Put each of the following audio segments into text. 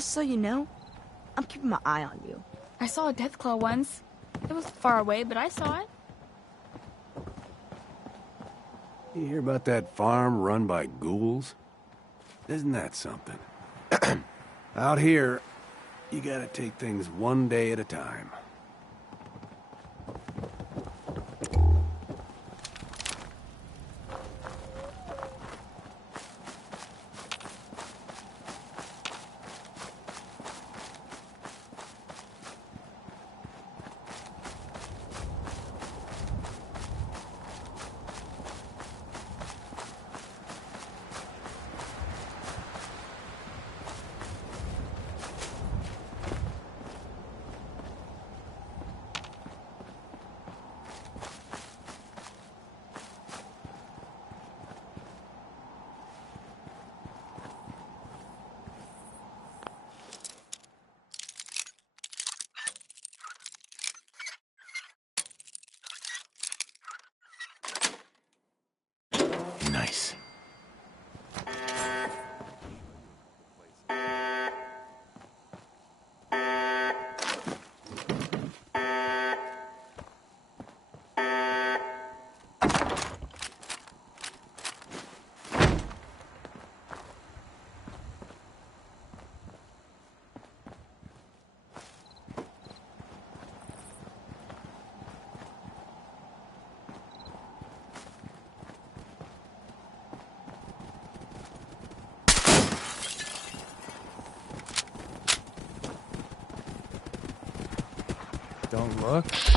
Just so you know, I'm keeping my eye on you. I saw a death claw once. It was far away, but I saw it. You hear about that farm run by ghouls? Isn't that something? Out here, you gotta take things one day at a time. Nice. Don't look. Care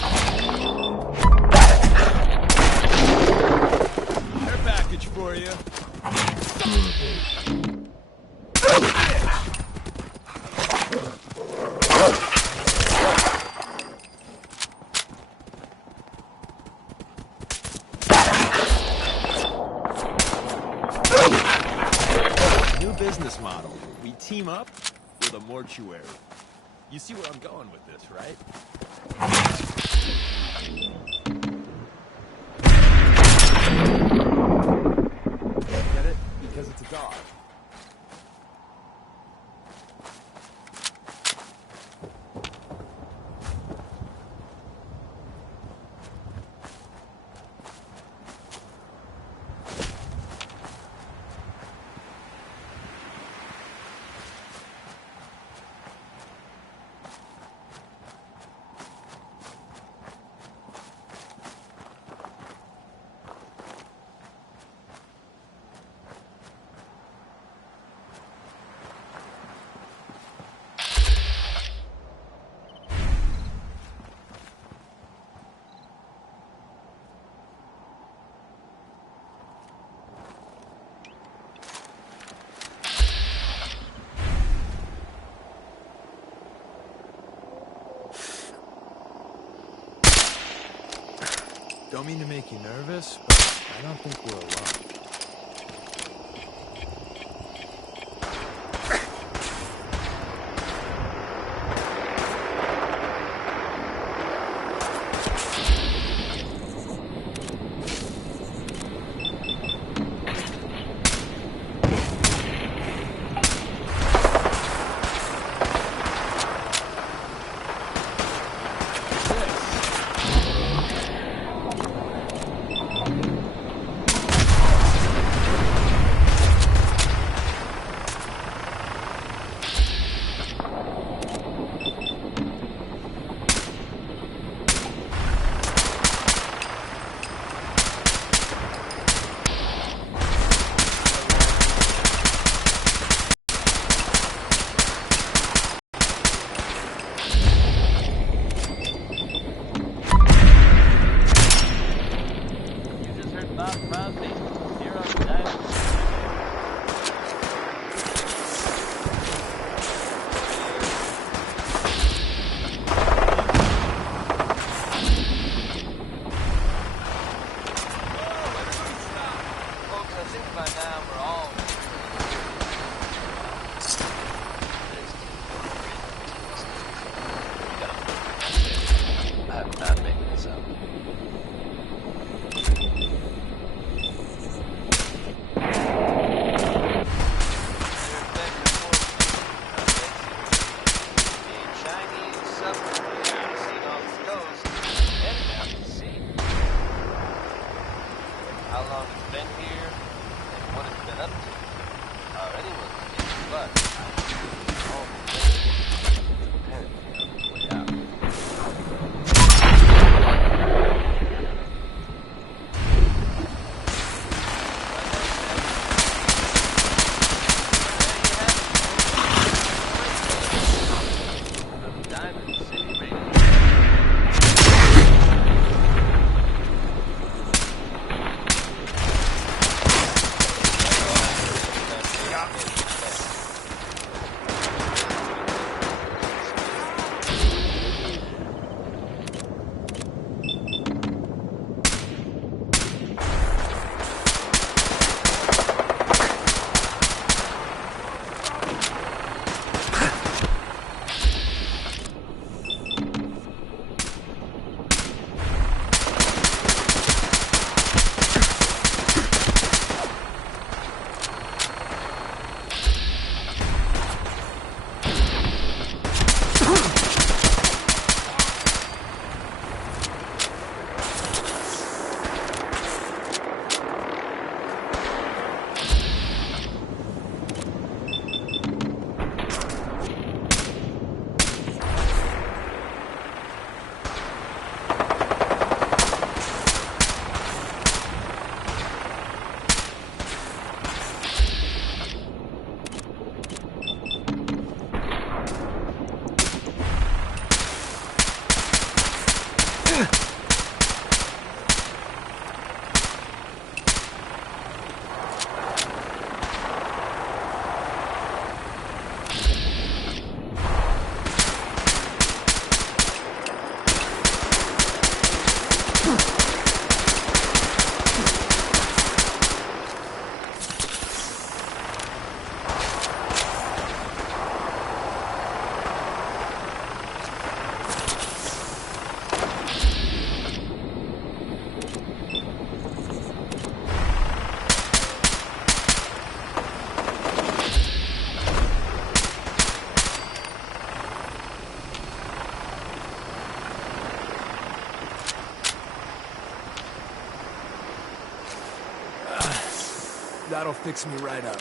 package for you. New business model. We team up with a mortuary. You see where I'm going with this, right? Get it? Because it's a dog. Don't mean to make you nervous, but I don't think we're alone. Already was kicking butt. All apparently way out. Diamond City Radio. That'll fix me right up.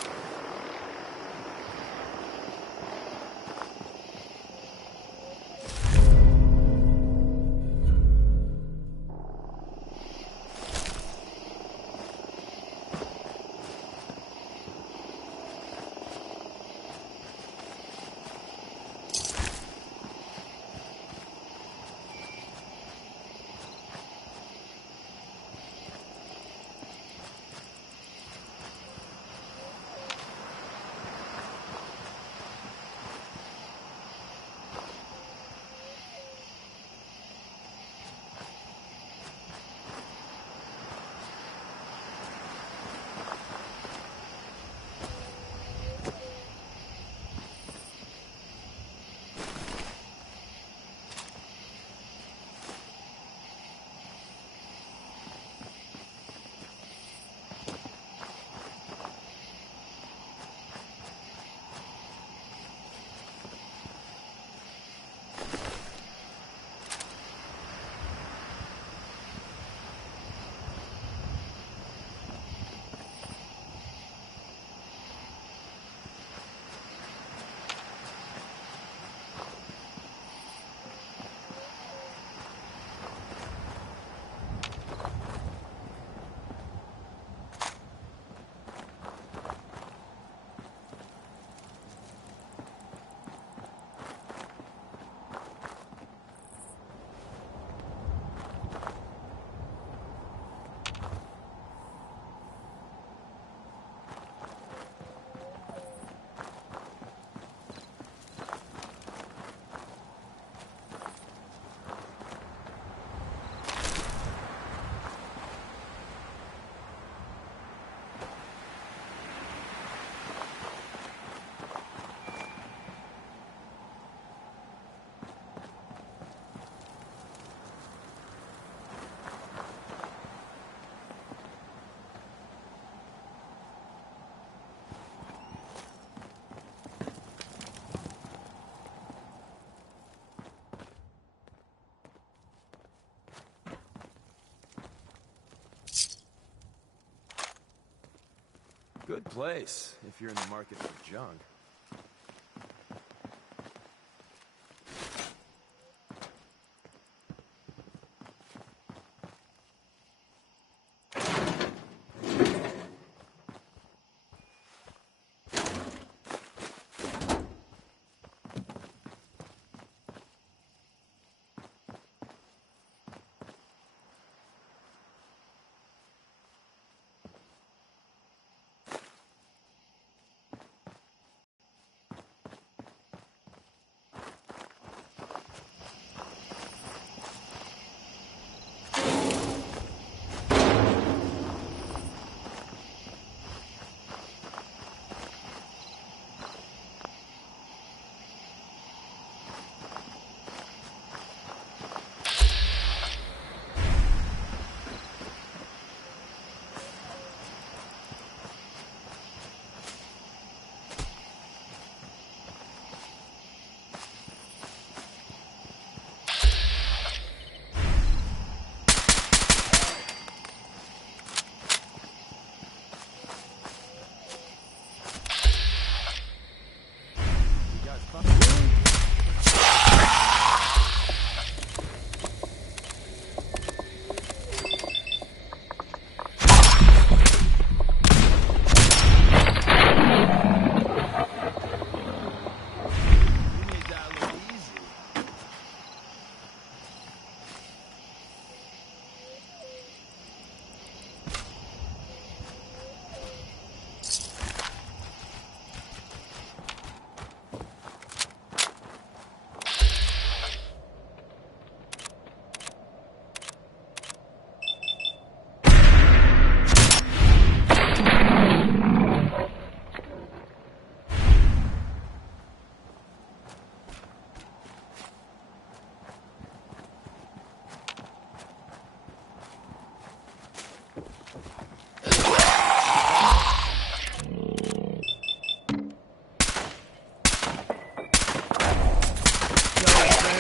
Good place, if you're in the market for junk.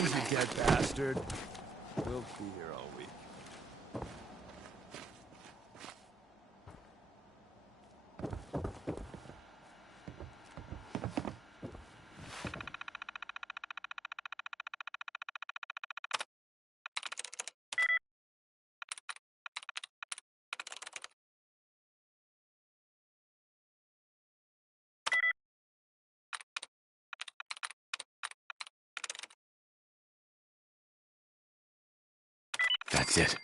You dead bastard. We'll be here all week. That's it.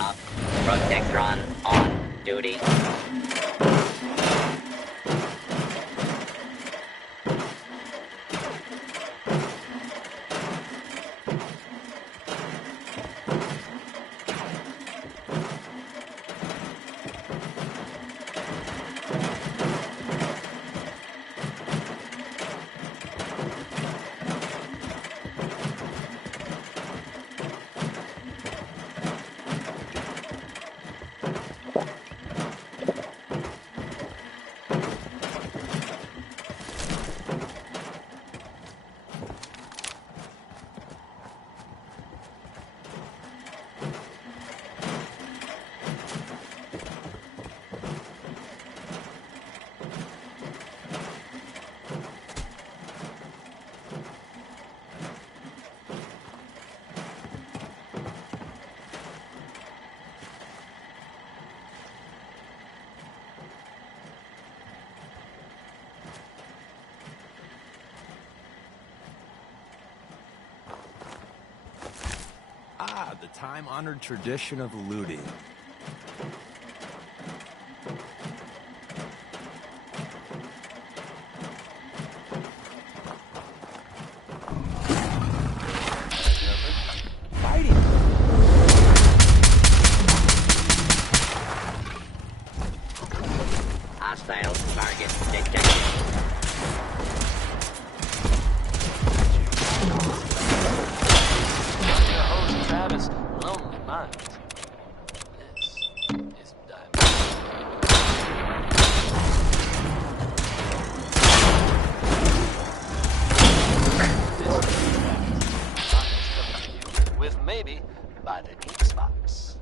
Up. Protectron on duty. Ah, the time-honored tradition of looting. Hostile target detected. Your host, Travis, Lonely Minds. This is Diamond. With maybe by the Xbox.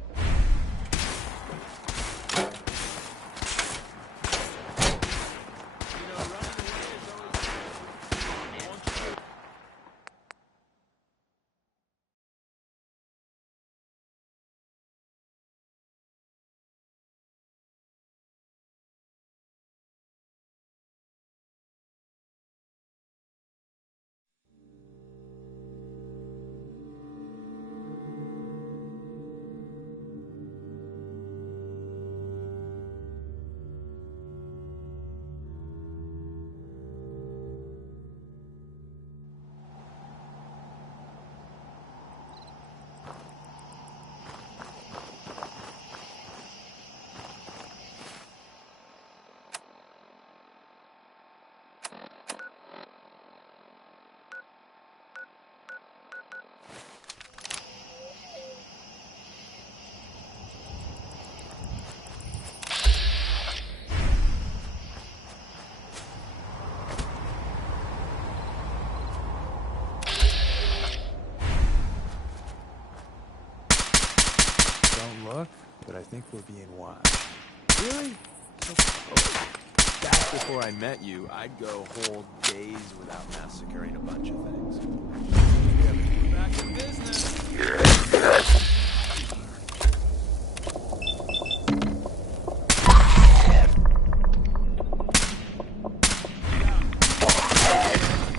Don't look, but I think we're being watched. Really? Back before I met you, I'd go whole days without massacring a bunch of things. We're back in business.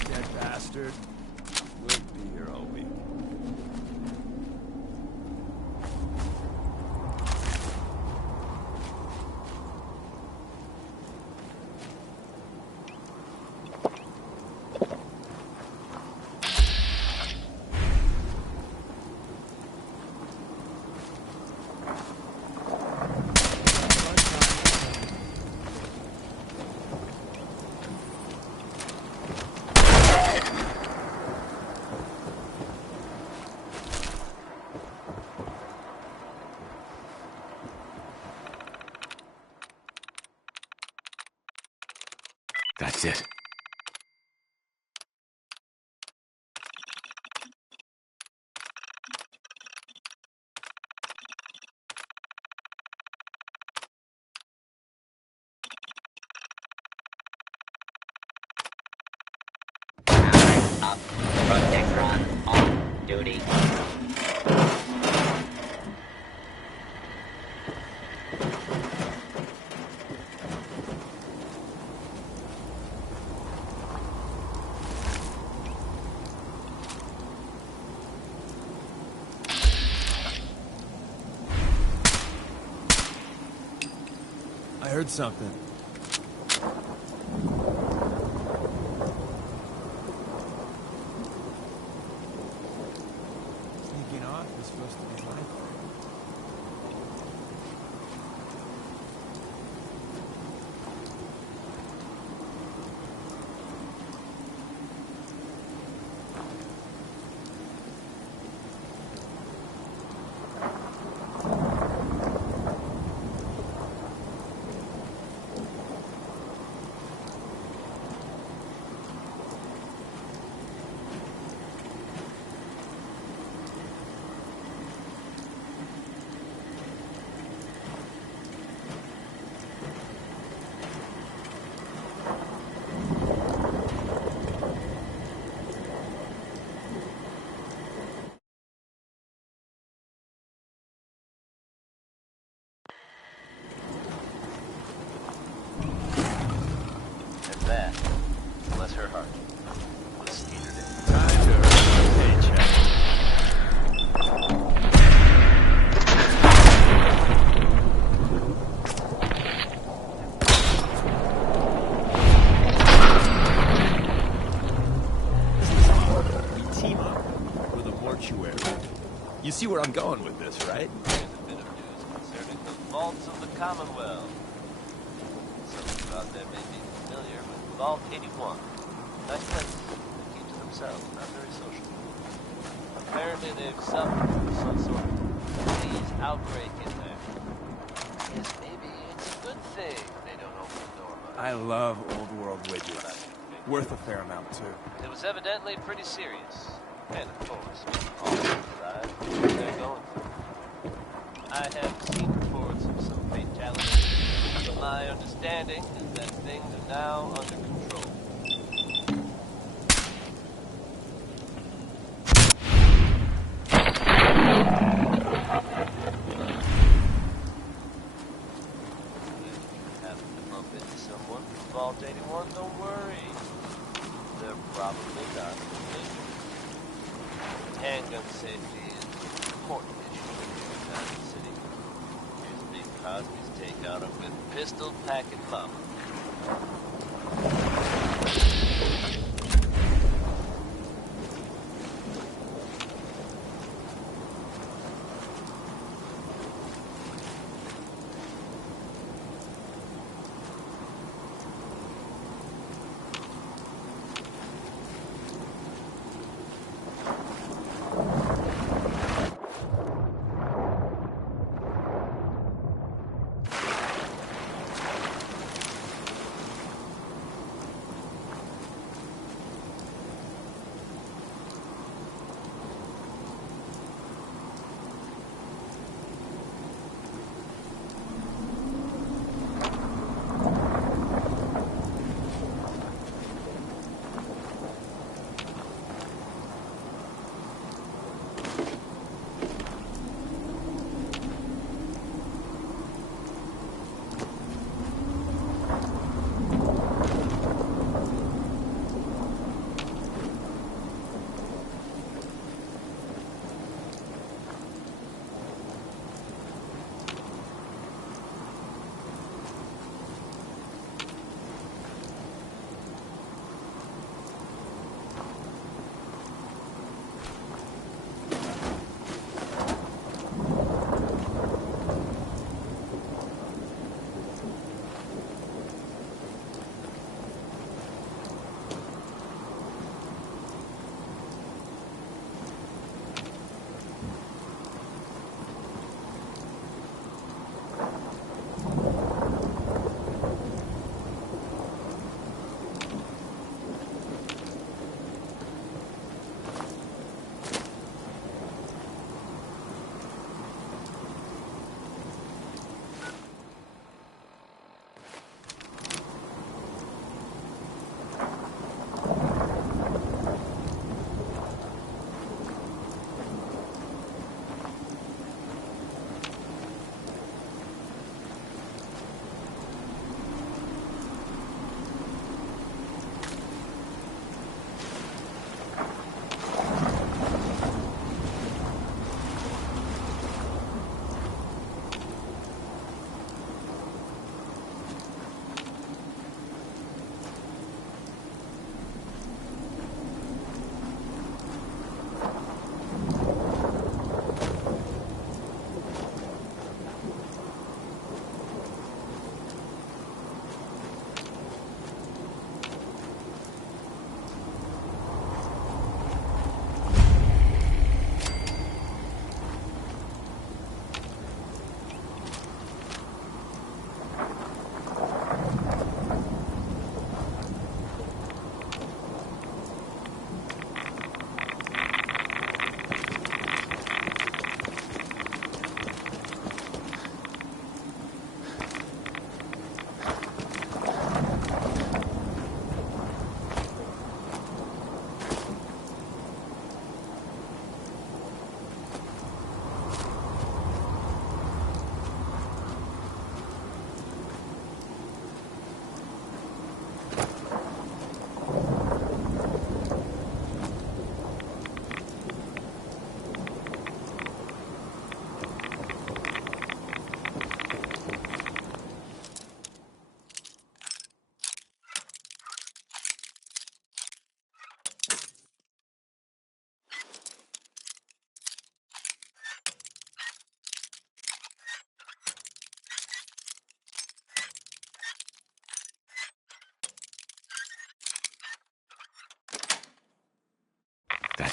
Dead bastard. We'll be here all week. That's it. Up. Protectron on duty. I heard something. Sneaking off was supposed to be my thing. That, bless her heart, was steered in. Time to earn a paycheck. We team up with a mortuary. You see where I'm going with this, right? Here's a bit of news concerning the vaults of the Commonwealth. Some out there may be familiar with Vault 81. Nice place. They keep to themselves, not very social. Apparently they've suffered from some sort of disease outbreak in there. Yes, maybe it's a good thing they don't open the door much. I love old world widgets. Worth a fair amount, too. It was evidently pretty serious. And of course, all alive, they're going through. I have seen reports of some fatalities, but my understanding is that things are now under control. Happen to bump into someone from Vault 81, don't worry. They're probably not injured. Handgun safety is an important issue in Gotham City. Here's Big Cosby's take on it with pistol packing mama.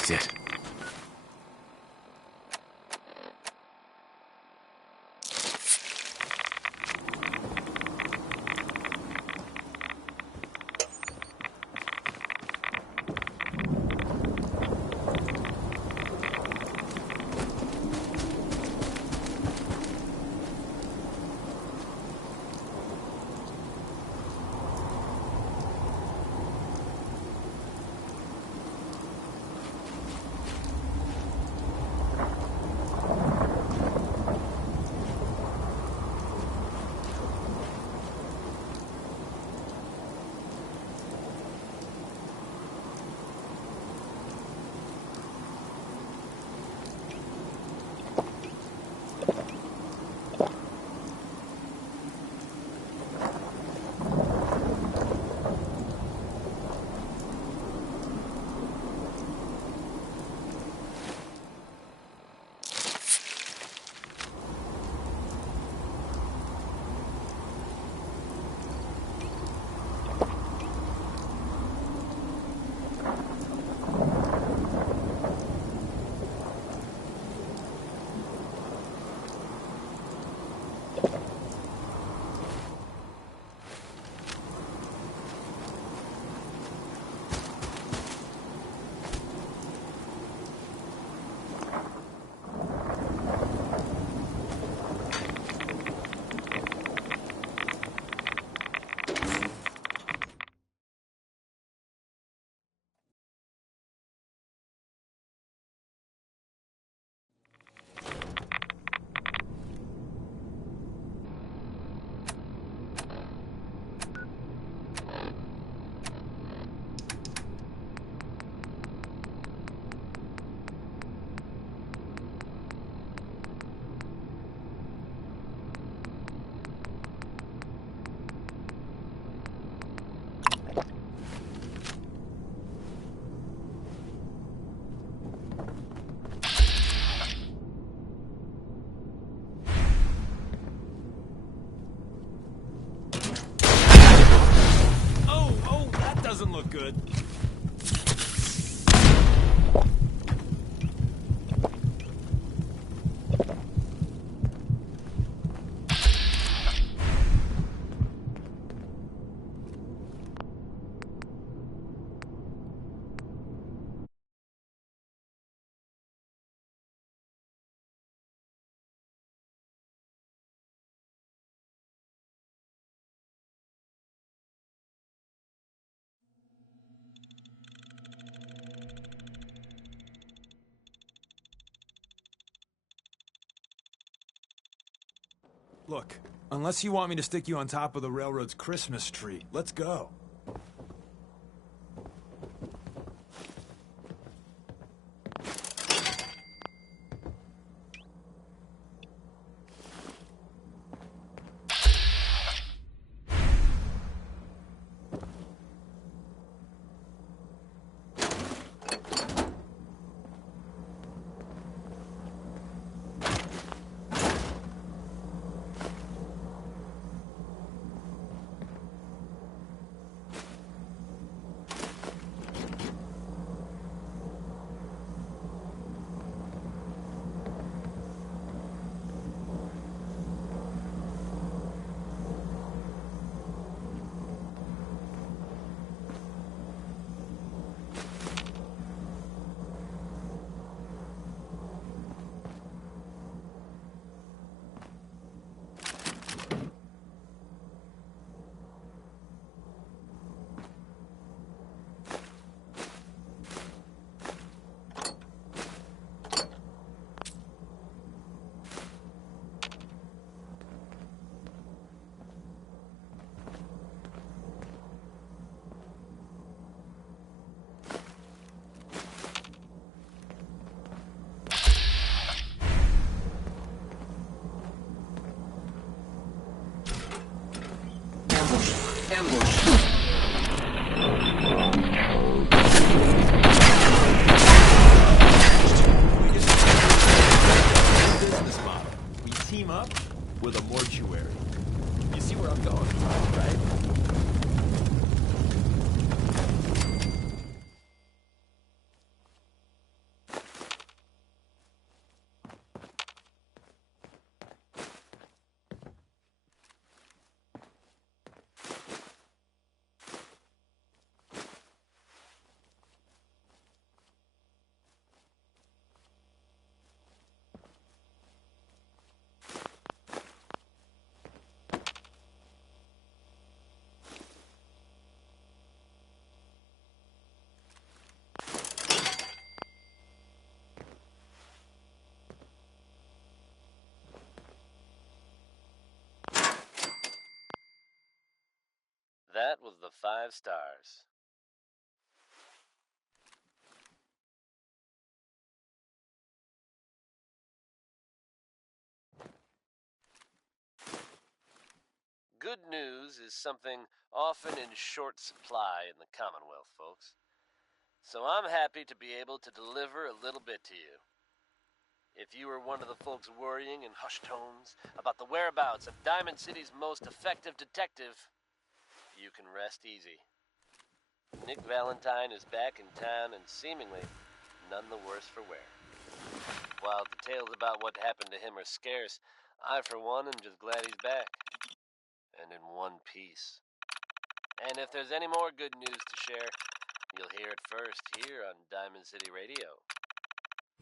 That's it. Doesn't look good. Look, unless you want me to stick you on top of the railroad's Christmas tree, let's go. Business model. We team up with a mortuary. You see where I'm going, right? That was the 5 stars. Good news is something often in short supply in the Commonwealth, folks. So I'm happy to be able to deliver a little bit to you. If you were one of the folks worrying in hushed tones about the whereabouts of Diamond City's most effective detective, you can rest easy. Nick Valentine is back in town and seemingly none the worse for wear. While details about what happened to him are scarce, I for one am just glad he's back. And in one piece. And if there's any more good news to share, you'll hear it first here on Diamond City Radio.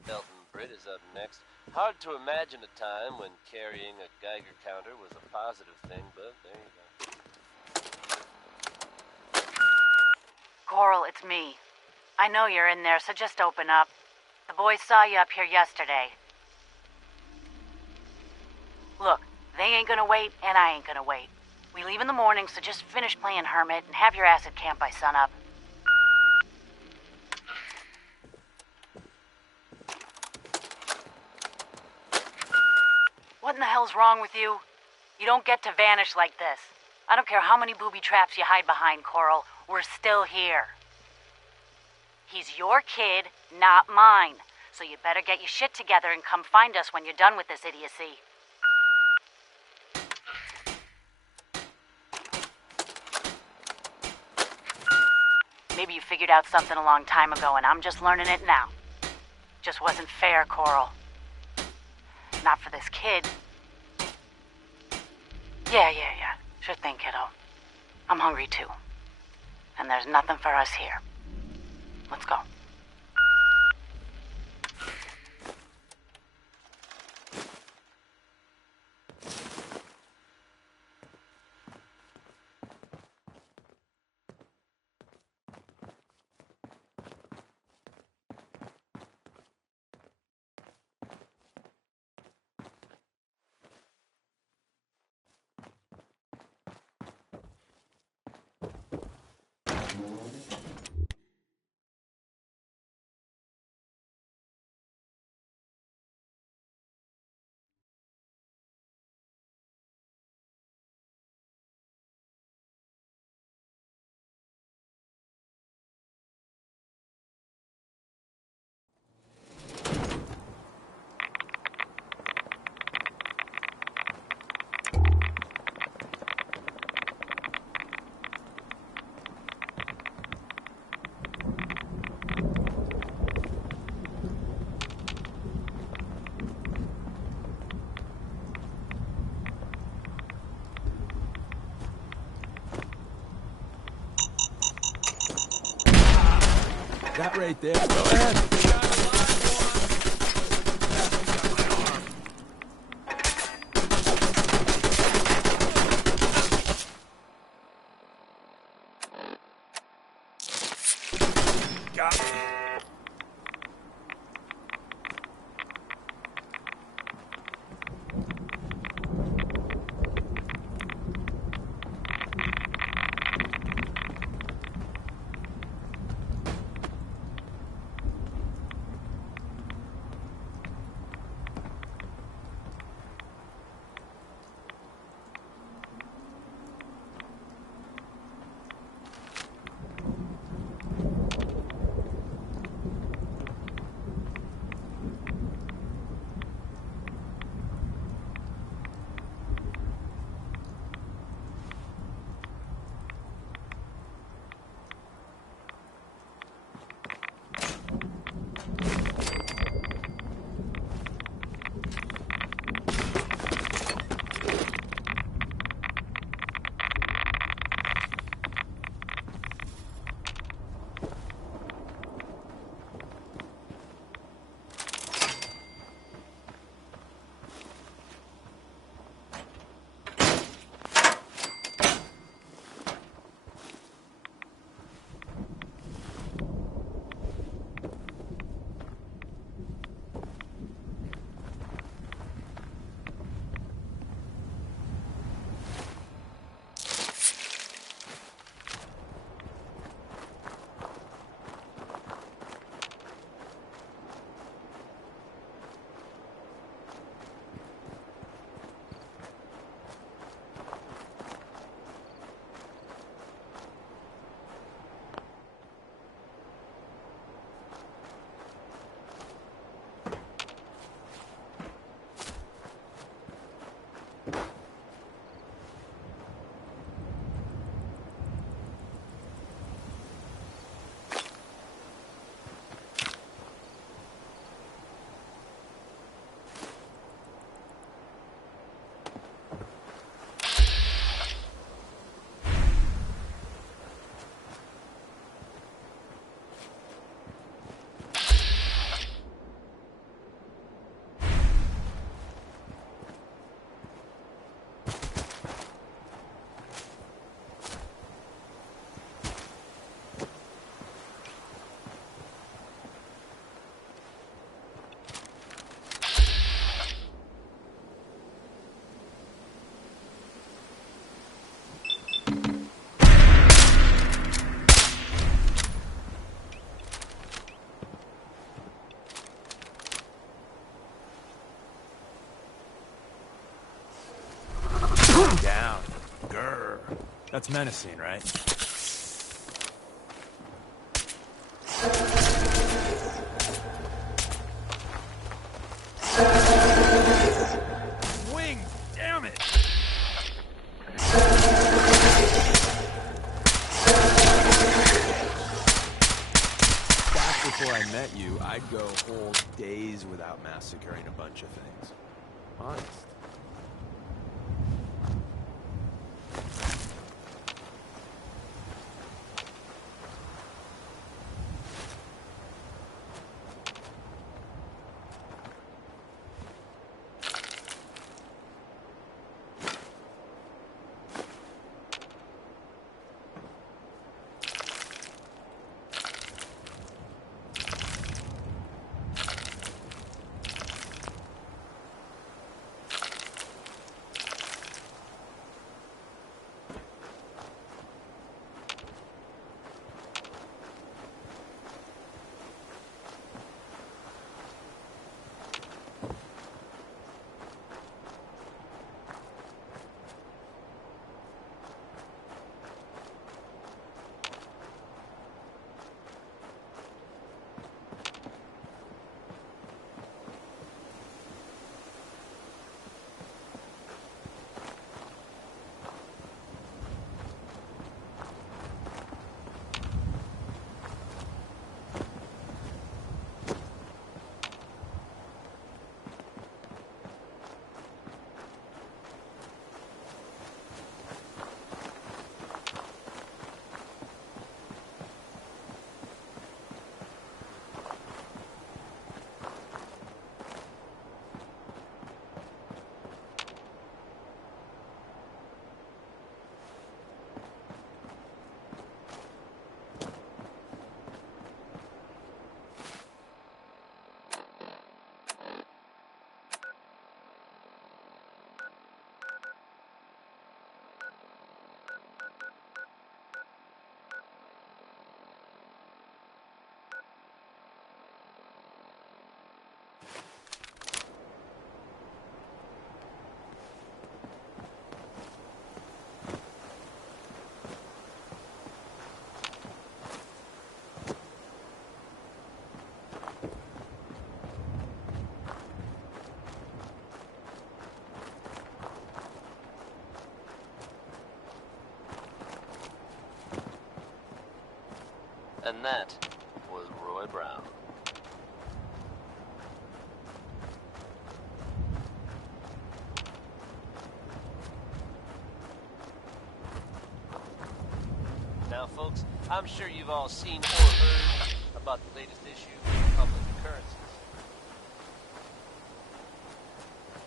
Elton Britt is up next. Hard to imagine a time when carrying a Geiger counter was a positive thing, but there you go. Coral, it's me. I know you're in there, so just open up. The boys saw you up here yesterday. Look, they ain't gonna wait, and I ain't gonna wait. We leave in the morning, so just finish playing Hermit and have your ass at camp by sunup. What in the hell's wrong with you? You don't get to vanish like this. I don't care how many booby traps you hide behind, Coral. We're still here. He's your kid, not mine. So you better get your shit together and come find us when you're done with this idiocy. Maybe you figured out something a long time ago and I'm just learning it now. Just wasn't fair, Coral. Not for this kid. Yeah. Sure thing, kiddo. I'm hungry too. And there's nothing for us here. Let's go. That right there. Go ahead. Got me. That's menacing, right? Wings! Damn it! Back before I met you, I'd go whole days without massacring a bunch of things. Honest. And that was Roy Brown. Now, folks, I'm sure you've all seen or heard about the latest issue of Public Occurrences.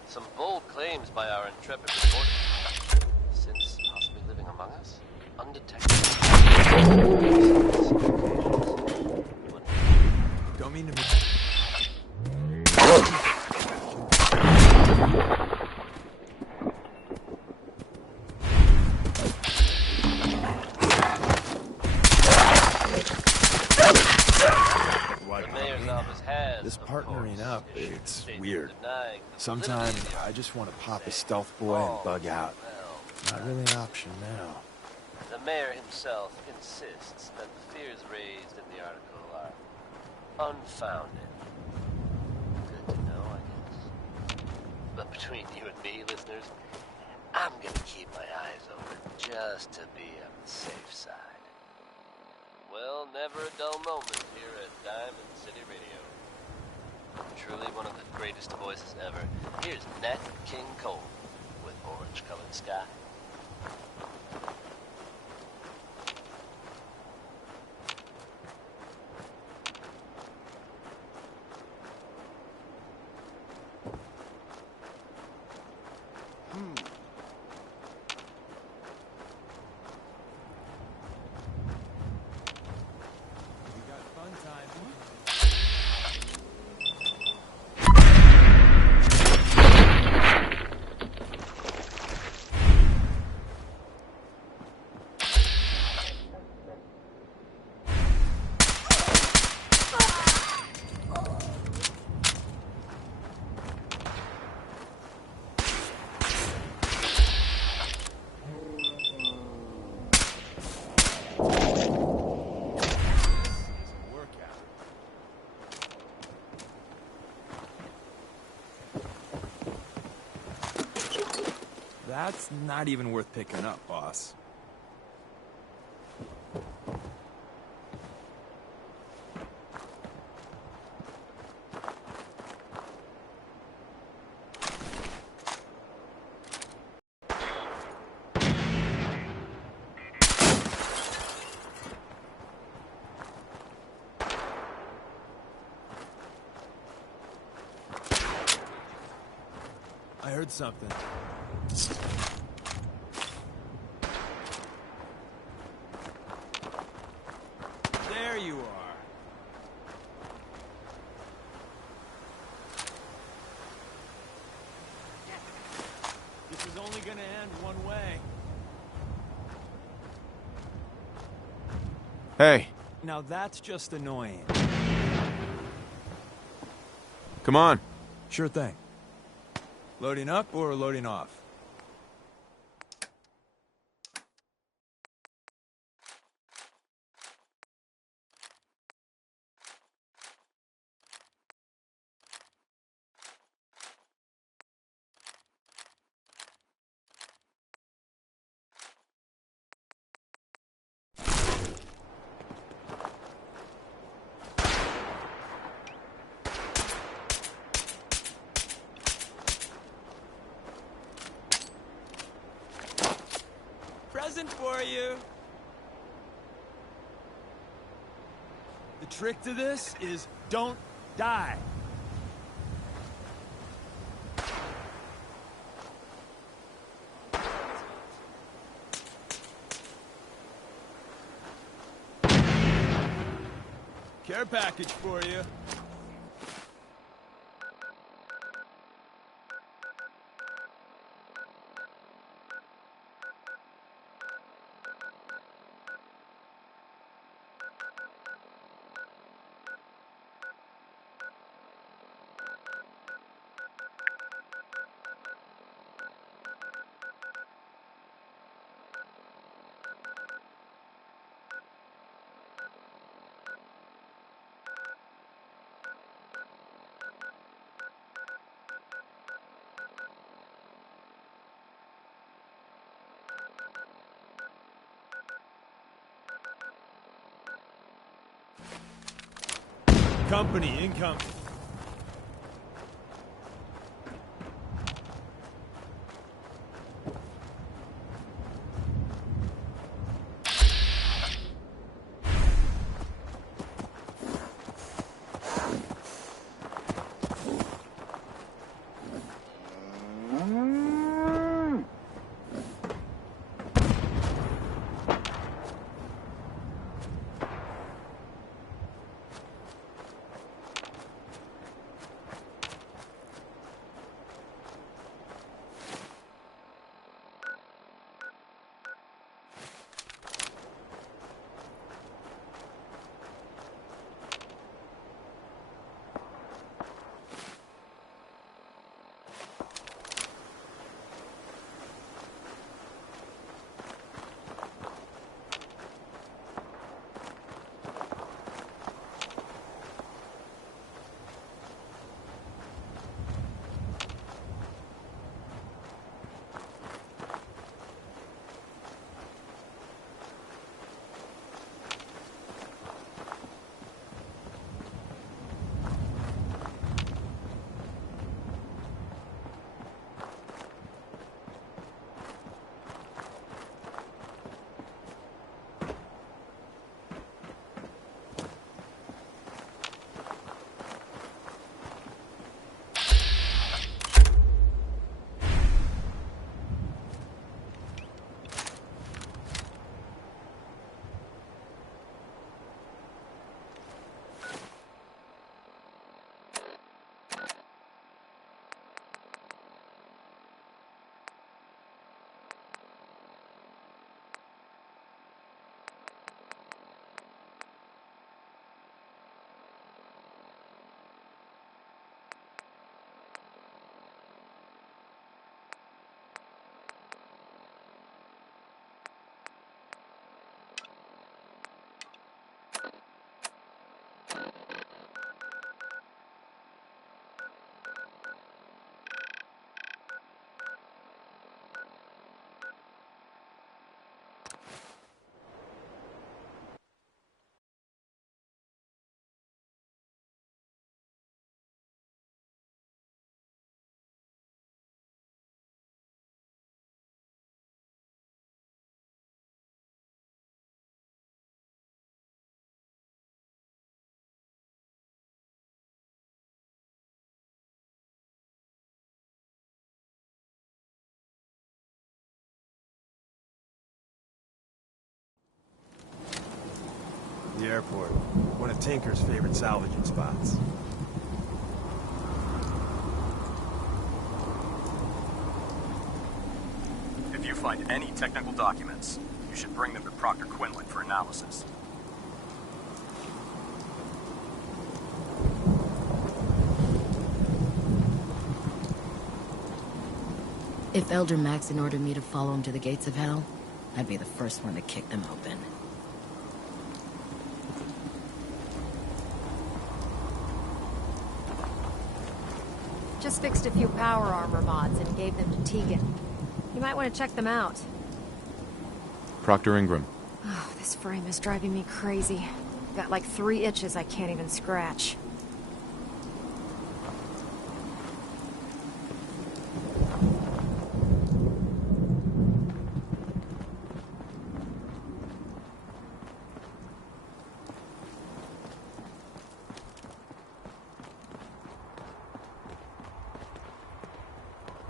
Some bold claims by our intrepid reporter. Since possibly living among us, undetected. Don't mean to be... This partnering up, it's weird. Sometimes I just want to pop a stealth boy and bug out. Not really an option now. The mayor himself insists that the fears raised in the article are unfounded. Good to know, I guess. But between you and me, listeners, I'm gonna keep my eyes open just to be on the safe side. Well, never a dull moment here at Diamond City Radio. Truly one of the greatest voices ever. Here's Nat King Cole with Orange Colored Sky. That's not even worth picking up, boss. I heard something. There you are. This is only gonna end one way. Hey, Now that's just annoying. come on. Sure thing. Loading up or loading off? Present for you. The trick to this is don't die. Care package for you. Company income. The airport. One of Tinker's favorite salvaging spots. If you find any technical documents, you should bring them to Proctor Quinlan for analysis. If Elder Maxon ordered me to follow him to the gates of hell, I'd be the first one to kick them open. Just fixed a few power armor mods and gave them to Tegan. You might want to check them out. Proctor Ingram. Oh, this frame is driving me crazy. Got like 3 itches I can't even scratch.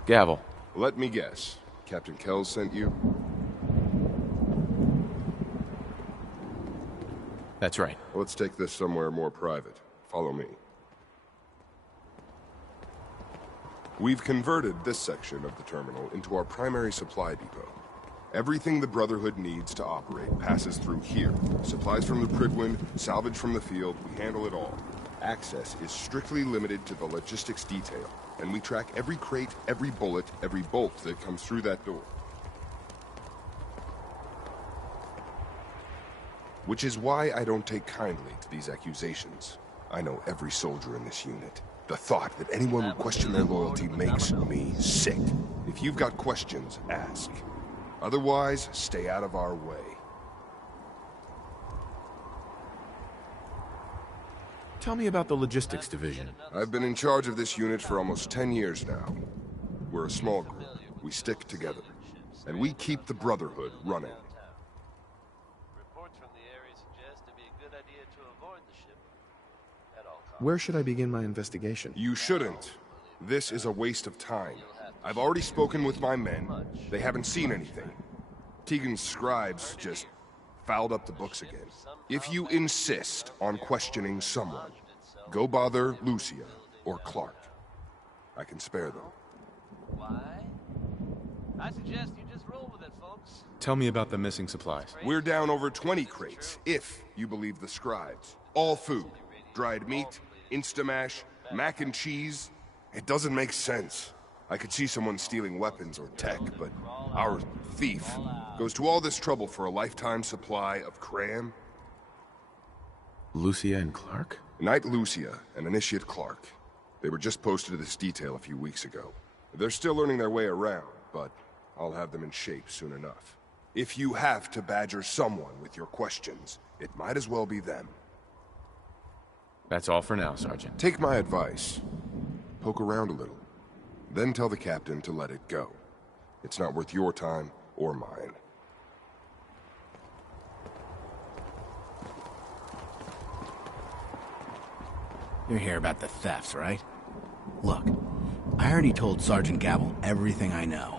Gavel. Let me guess. Captain Kells sent you? That's right. Let's take this somewhere more private. Follow me. We've converted this section of the terminal into our primary supply depot. Everything the Brotherhood needs to operate passes through here. Supplies from the Prydwen, salvage from the field, we handle it all. Access is strictly limited to the logistics detail, and we track every crate, every bullet, every bolt that comes through that door. Which is why I don't take kindly to these accusations. I know every soldier in this unit. The thought that anyone would question their loyalty makes me sick. If you've got questions, ask. Otherwise, stay out of our way. Tell me about the logistics division. I've been in charge of this unit for almost 10 years now. We're a small group. We stick together. And we keep the Brotherhood running. Reports from the area suggest it'd be a good idea to avoid the ship at all costs. Where should I begin my investigation? You shouldn't. This is a waste of time. I've already spoken with my men. They haven't seen anything. Tegan's scribes just fouled up the books again. If you insist on questioning someone, go bother Lucia or Clark. I can spare them. Why? I suggest you just roll with it, folks. Tell me about the missing supplies. We're down over 20 crates, if you believe the scribes. All food. Dried meat, Instamash, mac and cheese. It doesn't make sense. I could see someone stealing weapons or tech, but our thief goes to all this trouble for a lifetime supply of cram. Lucia and Clark? Knight Lucia and Initiate Clark. They were just posted to this detail a few weeks ago. They're still learning their way around, but I'll have them in shape soon enough. If you have to badger someone with your questions, it might as well be them. That's all for now, Sergeant. Take my advice. Poke around a little. Then tell the captain to let it go. It's not worth your time or mine. You're here about the thefts, right? Look, I already told Sergeant Gavel everything I know.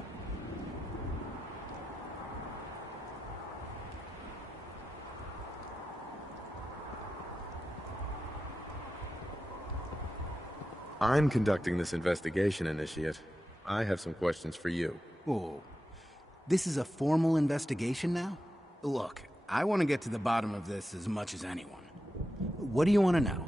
I'm conducting this investigation, Initiate. I have some questions for you. Whoa. This is a formal investigation now? Look, I want to get to the bottom of this as much as anyone. What do you want to know?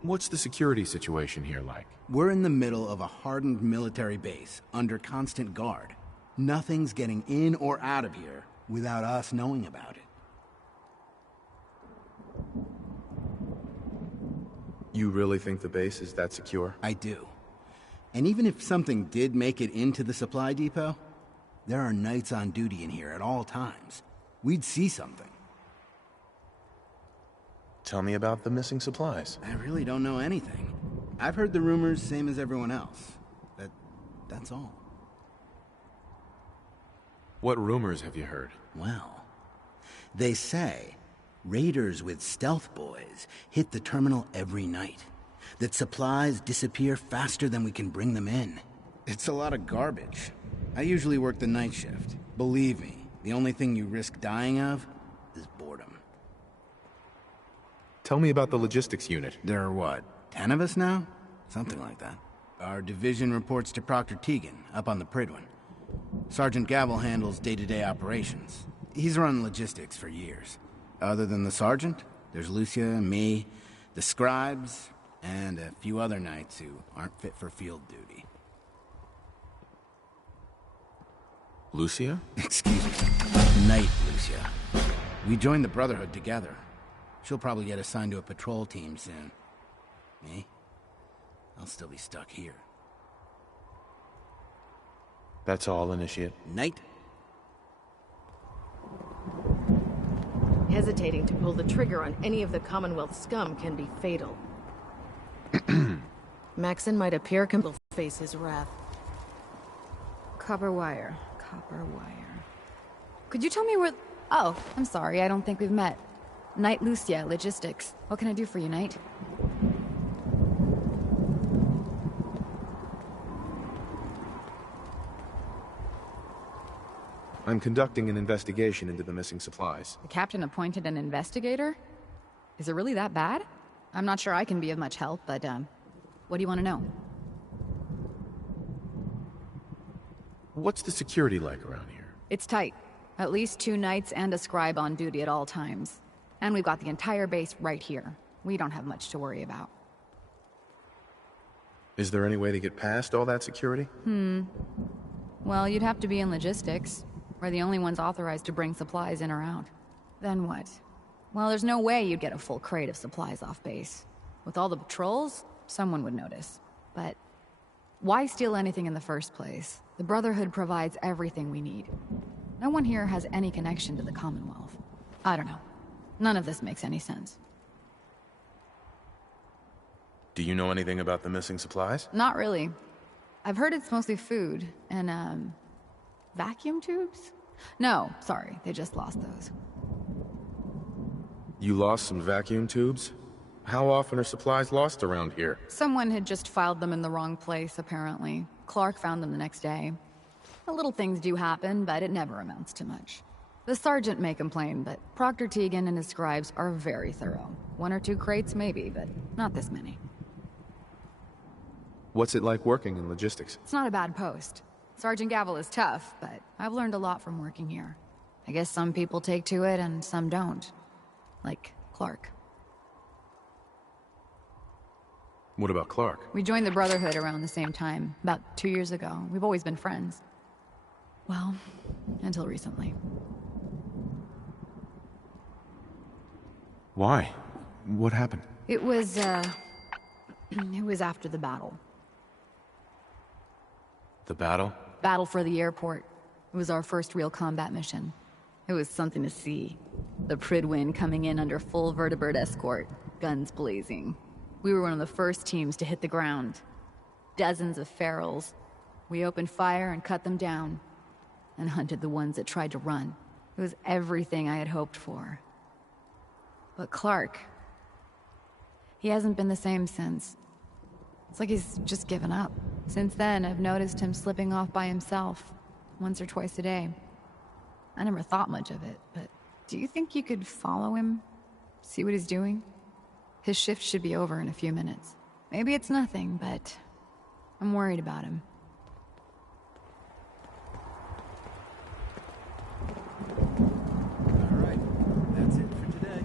What's the security situation here like? We're in the middle of a hardened military base, under constant guard. Nothing's getting in or out of here without us knowing about it. You really think the base is that secure? I do. And even if something did make it into the supply depot, there are knights on duty in here at all times. We'd see something. Tell me about the missing supplies. I really don't know anything. I've heard the rumors, same as everyone else. That's all. What rumors have you heard? Well, they say raiders with stealth boys hit the terminal every night. That supplies disappear faster than we can bring them in. It's a lot of garbage. I usually work the night shift. Believe me, The only thing you risk dying of is boredom. Tell me about the logistics unit. There are what, 10 of us now? Something like that. Our division reports to Proctor Teagan, up on the Pridwin. Sergeant Gavel handles day-to-day operations. He's run logistics for years. Other than the sergeant, there's Lucia, me, the scribes, and a few other knights who aren't fit for field duty. Lucia? Excuse me. Knight Lucia. We joined the Brotherhood together. She'll probably get assigned to a patrol team soon. Me? I'll still be stuck here. That's all, Initiate. Knight? Hesitating to pull the trigger on any of the Commonwealth scum can be fatal. Maxon might appear will face his wrath. Copper wire. Copper wire. Could you tell me where... Oh, I'm sorry, I don't think we've met. Knight Lucia, Logistics. What can I do for you, Knight? I'm conducting an investigation into the missing supplies. The captain appointed an investigator? Is it really that bad? I'm not sure I can be of much help, but, what do you want to know? What's the security like around here? It's tight. At least 2 knights and a scribe on duty at all times. And we've got the entire base right here. We don't have much to worry about. Is there any way to get past all that security? Well, you'd have to be in logistics. We're the only ones authorized to bring supplies in or out. Then what? Well, there's no way you'd get a full crate of supplies off base. With all the patrols, someone would notice. But why steal anything in the first place? The Brotherhood provides everything we need. No one here has any connection to the Commonwealth. I don't know. None of this makes any sense. Do you know anything about the missing supplies? Not really. I've heard it's mostly food and, vacuum tubes? No, sorry, they just lost those. You lost some vacuum tubes? How often are supplies lost around here? Someone had just filed them in the wrong place, apparently. Clark found them the next day. The little things do happen, but it never amounts to much. The sergeant may complain, but Proctor Teagan and his scribes are very thorough. 1 or 2 crates, maybe, but not this many. What's it like working in logistics? It's not a bad post. Sergeant Gavel is tough, but I've learned a lot from working here. I guess some people take to it and some don't. Like Clark. What about Clark? We joined the Brotherhood around the same time, about 2 years ago. We've always been friends. Well, until recently. Why? What happened? It was after the battle. The battle? Battle for the airport. It was our first real combat mission. It was something to see. The Pridwin coming in under full vertebrate escort, guns blazing. We were one of the first teams to hit the ground. Dozens of ferals. We opened fire and cut them down, and hunted the ones that tried to run. It was everything I had hoped for. But Clark, he hasn't been the same since. It's like he's just given up. Since then, I've noticed him slipping off by himself, once or twice a day. I never thought much of it, but do you think you could follow him? See what he's doing? His shift should be over in a few minutes. Maybe it's nothing, but I'm worried about him. All right, that's it for today.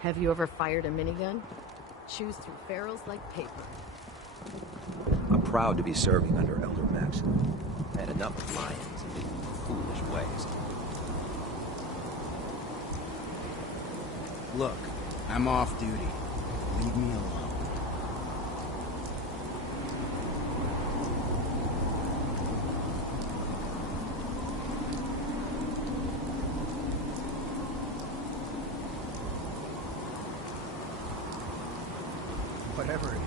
Have you ever fired a minigun? Chews through ferals like paper. I'm proud to be serving under Elder Maxon. Had enough of lions and foolish ways. Look, I'm off duty. Leave me alone. Whatever it is.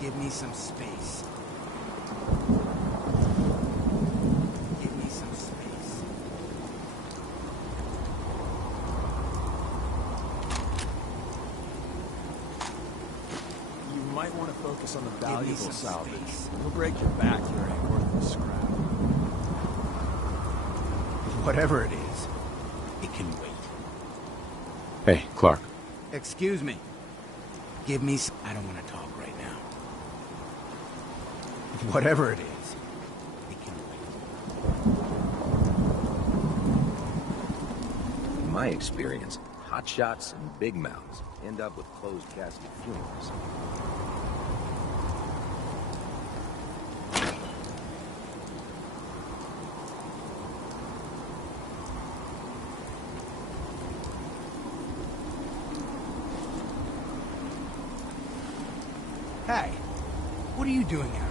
Give me some space. Give me some space. You might want to focus on the valuable salvage. You'll break your back carrying worthless scrap. Whatever it is, it can wait. Hey, Clark. Excuse me. Give me some... I don't want to talk right now. Whatever it is, it can wait. In my experience, hotshots and big mouths end up with closed casket funerals. Hey, what are you doing out here?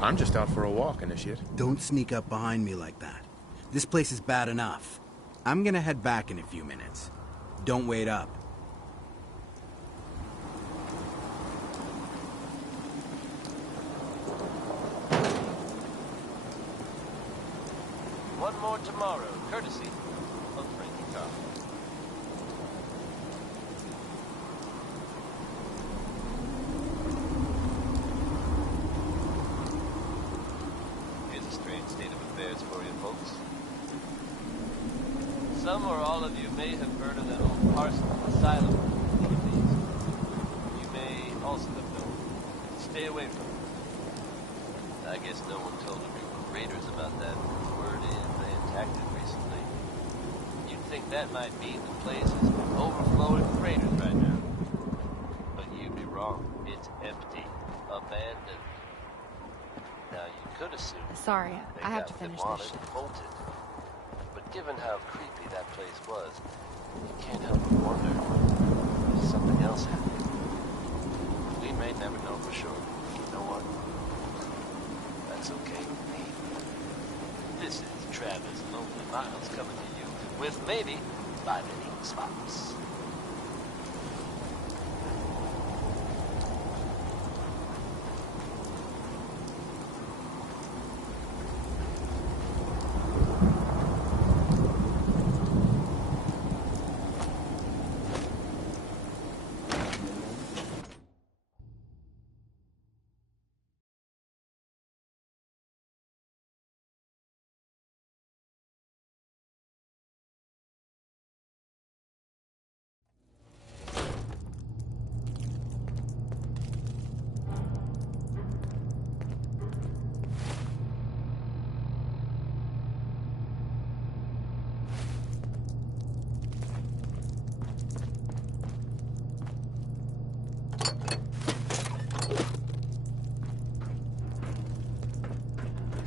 I'm just out for a walk, Initiate. Don't sneak up behind me like that. This place is bad enough. I'm gonna head back in a few minutes. Don't wait up. One more tomorrow, courtesy of Frankie Carr. Here's a strange state of affairs for you folks. Some or all of you may have heard of that old Parsons asylum in the East. You may also have known. Stay away from it. I guess no one told the group of raiders about that. Word is they attacked it recently. You'd think that might mean the place is overflowing with raiders right now. But you'd be wrong. It's empty. Abandoned. Now you could assume Sorry, they I have got to what they finish this wanted shit. and bolted. But given how creepy that place was, you can't help but wonder if something else happened. We may never know for sure. You know what? That's okay with me. This is Travis Lonely Miles coming to you with maybe 5 inning spots.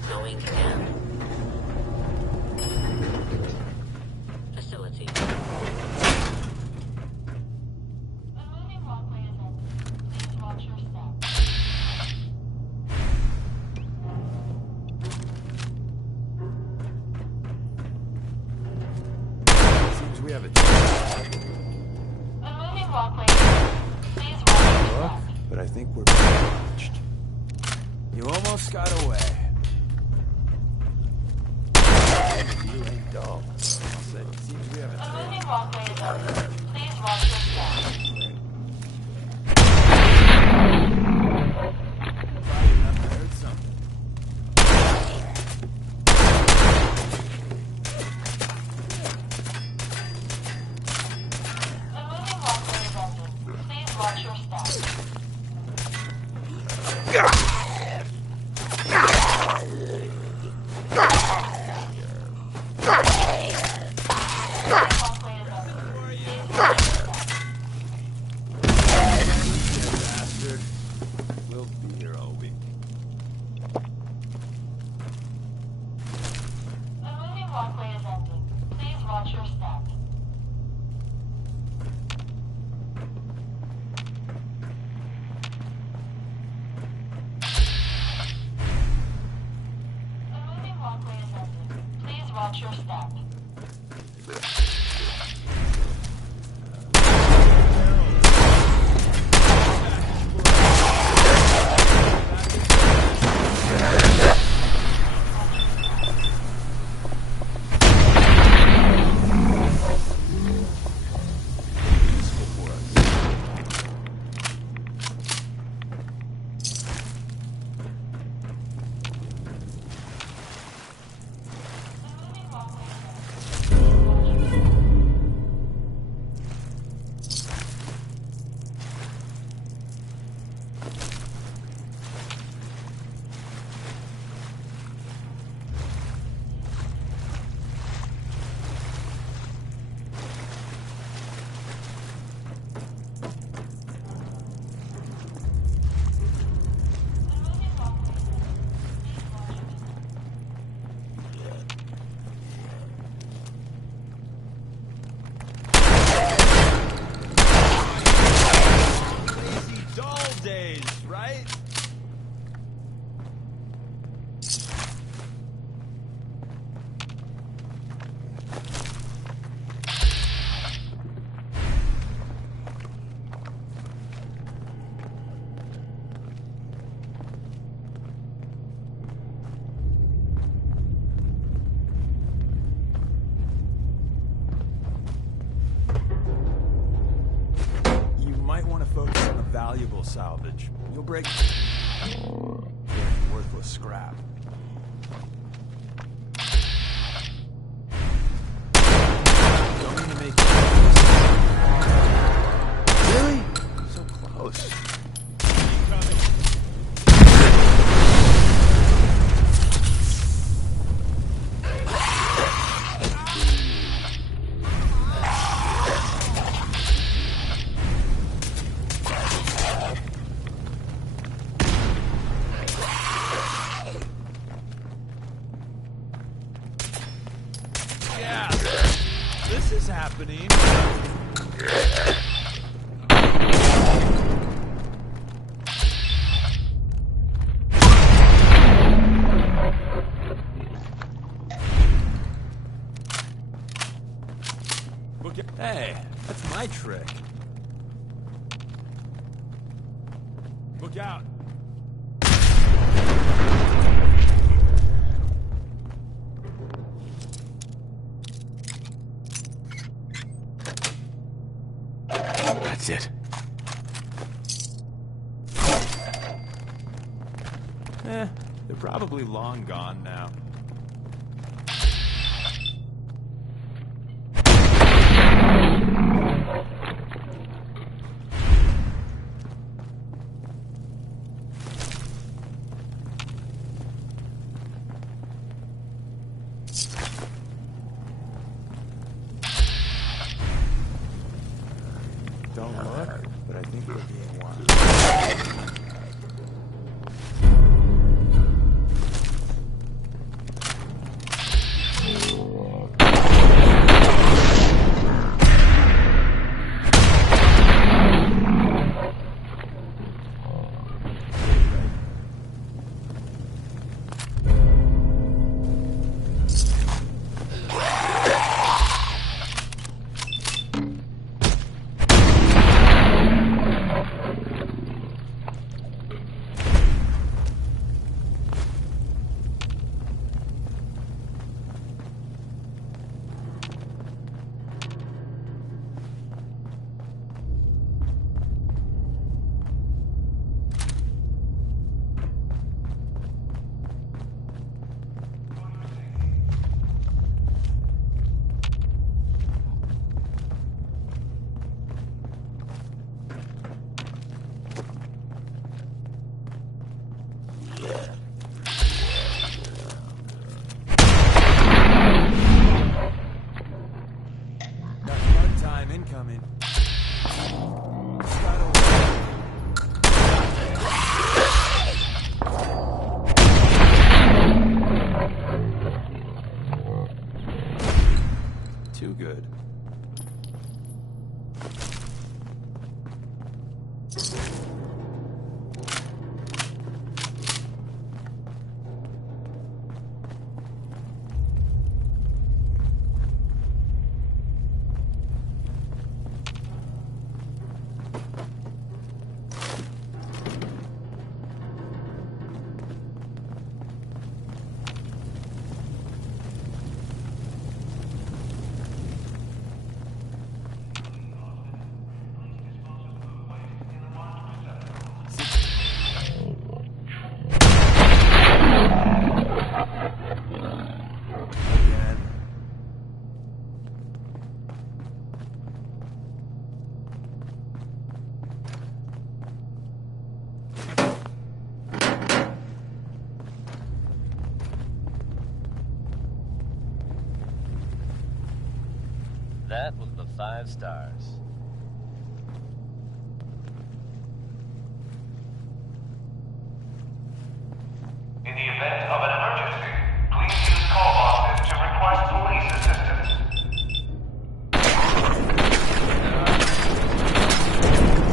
Going down. Facility. Moving walkway is ended. Please watch your step. Seems we have a Moving walkway is ended. Please watch your look, step. but I think we're watched. You almost got away. You ain't dull. Seems we have a Moving walkway is ended. Please watch your step. I heard something. Moving walkway is ended. Please watch your step. Walkway is ended. Please watch your step. watch your step. A moving walkway is ended. Please watch your step. Valuable salvage. You'll break worthless scrap. Don't mean to make you... Really? So close. This is happening. Look at, hey, that's my trick. Look out. That's it. They're probably long gone now. Don't look, but I think we're being watched. Incoming. too good. That was the 5 stars. In the event of an emergency, please use call boxes to request police assistance.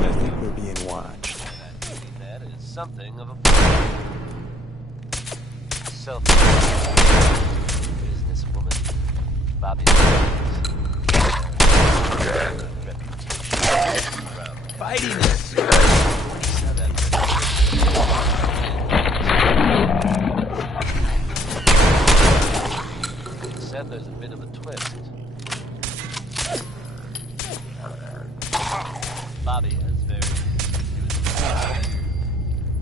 I think we're being watched. That is something of a self businesswoman. Bobby. Fighting this. Said there's a bit of a twist. Bobby has very.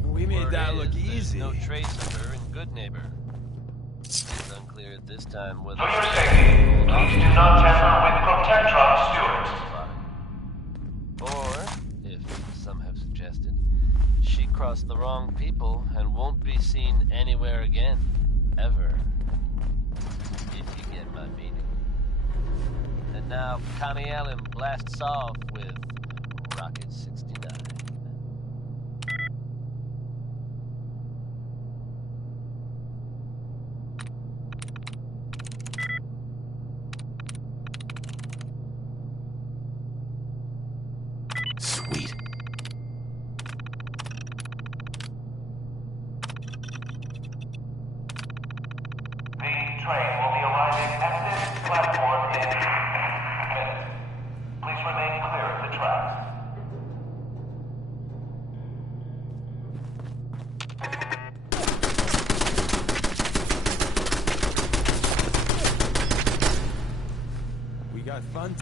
We made that look There's easy. no trace of her in Good Neighbor. It's unclear at this time whether. For your safety, please do not tamper with Protectron stewards. Or, if some have suggested, she crossed the wrong people and won't be seen anywhere again. Ever. If you get my meaning. And now, Connie Allen blasts off with Rocket 69. Sweet. The train will be arriving at this platform in minutes. Please remain clear of the tracks. We got fun.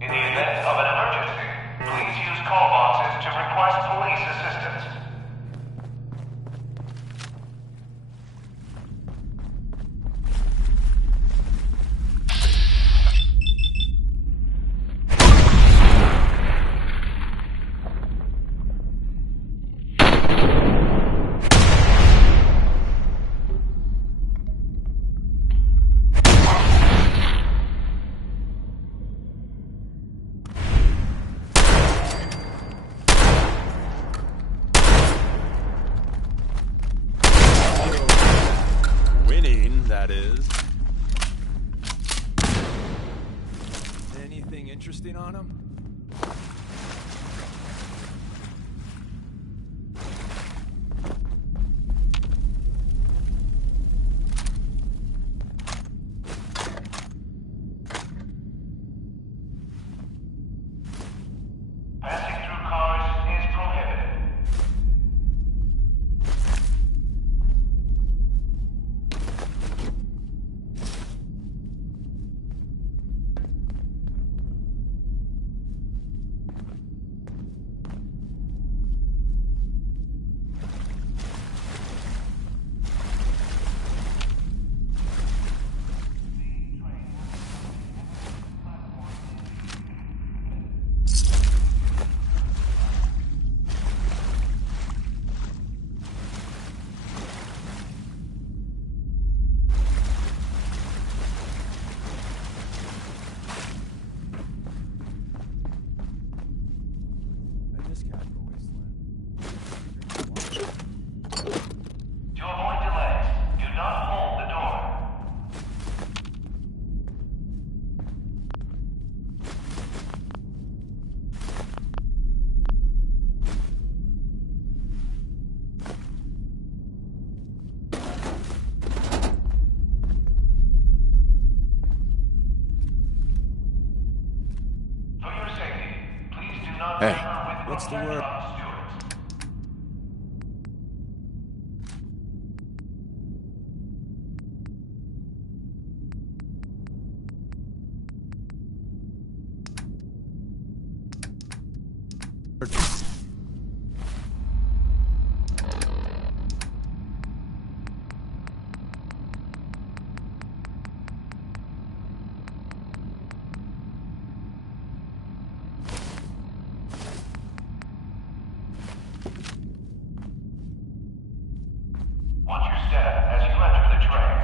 In the event of an emergency, please use call boxes to request police assistance. Winning, that is. Anything interesting on him? Passing through cars is prohibited. Hey, what's the word? Watch your step as you enter the train.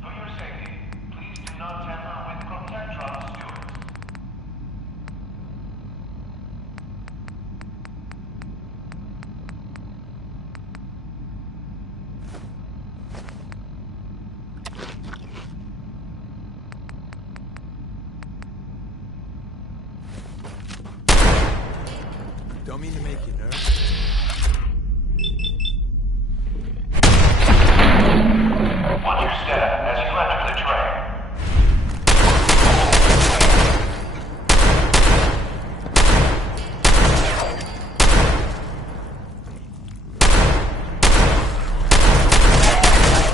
For your safety, please do not tamper with Protectron stewards. Don't mean to make you nervous. Watch your step as you enter the train.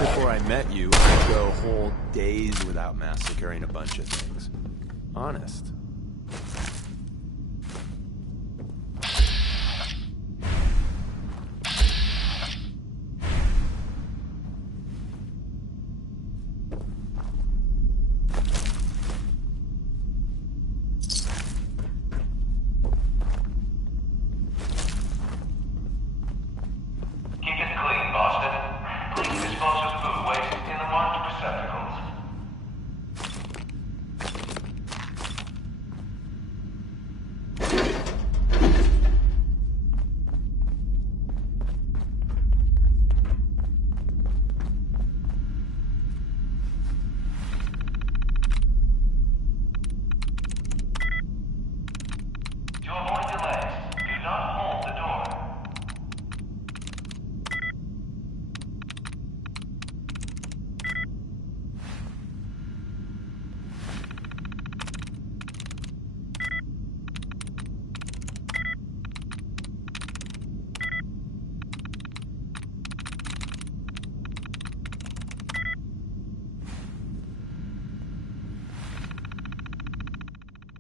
Before I met you, I'd go whole days without massacring a bunch of things. Honest. Keep it clean, Boston. Please dispose of food waste in the marked receptacles. To avoid delays, do not hold the door.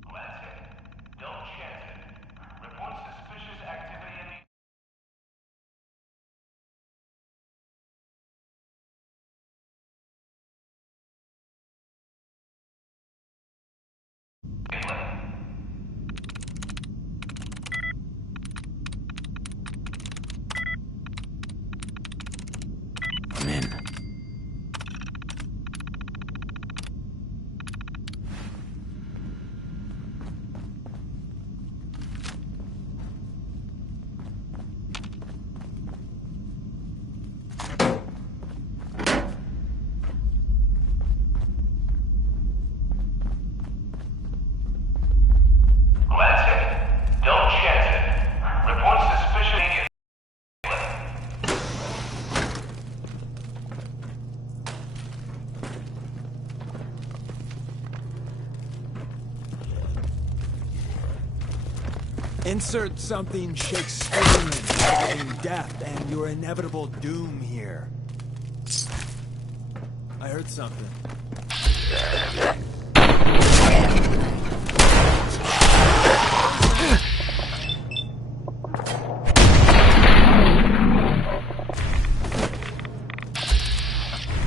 Glance it. Don't chance it. Report suspicious activity in the... I'm in. Glance it. Don't chance it. Report suspicious... Insert something Shakespearean in death and your inevitable doom here. I heard something.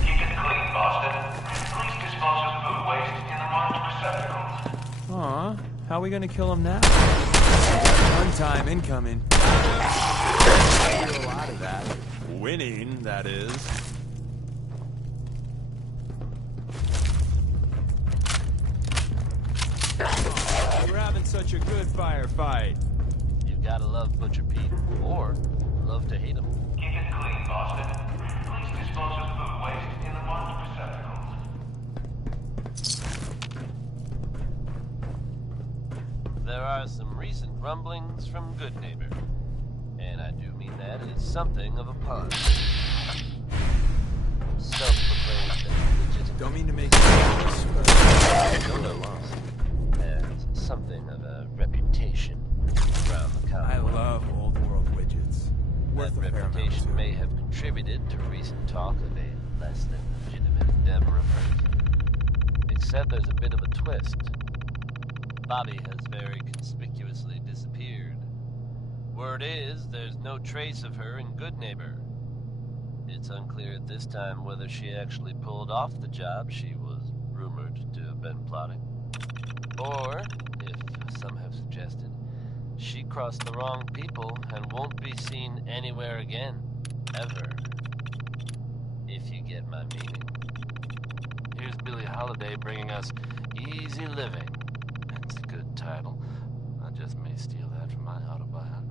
Keep it clean, Boston. Please dispose of food waste in the marked receptacles. Aw, how are we gonna kill him now? Fun time incoming. A lot of that. Winning, that is. We're having such a good firefight. You gotta love Butcher Pete, or love to hate him. Keep it clean, Boston. Please dispose of food waste in the marked receptacles. There are some recent rumblings from Good Neighbor, and I do mean that as something of a pun. Self-proclaimed legitimate. Don't mean to make you nervous, but no loss. Has something of a reputation around the comic. I love old world widgets. That reputation may have contributed to recent talk of a less than legitimate endeavor of hers. Except there's a bit of a twist. Bobby has very conspicuously disappeared. Word is, there's no trace of her in Good Neighbor. It's unclear at this time whether she actually pulled off the job she was rumored to have been plotting. Or, if some have suggested, she crossed the wrong people and won't be seen anywhere again, ever. If you get my meaning. Here's Billie Holiday bringing us Easy Living. That's a good title. I just may steal that from my autobiography.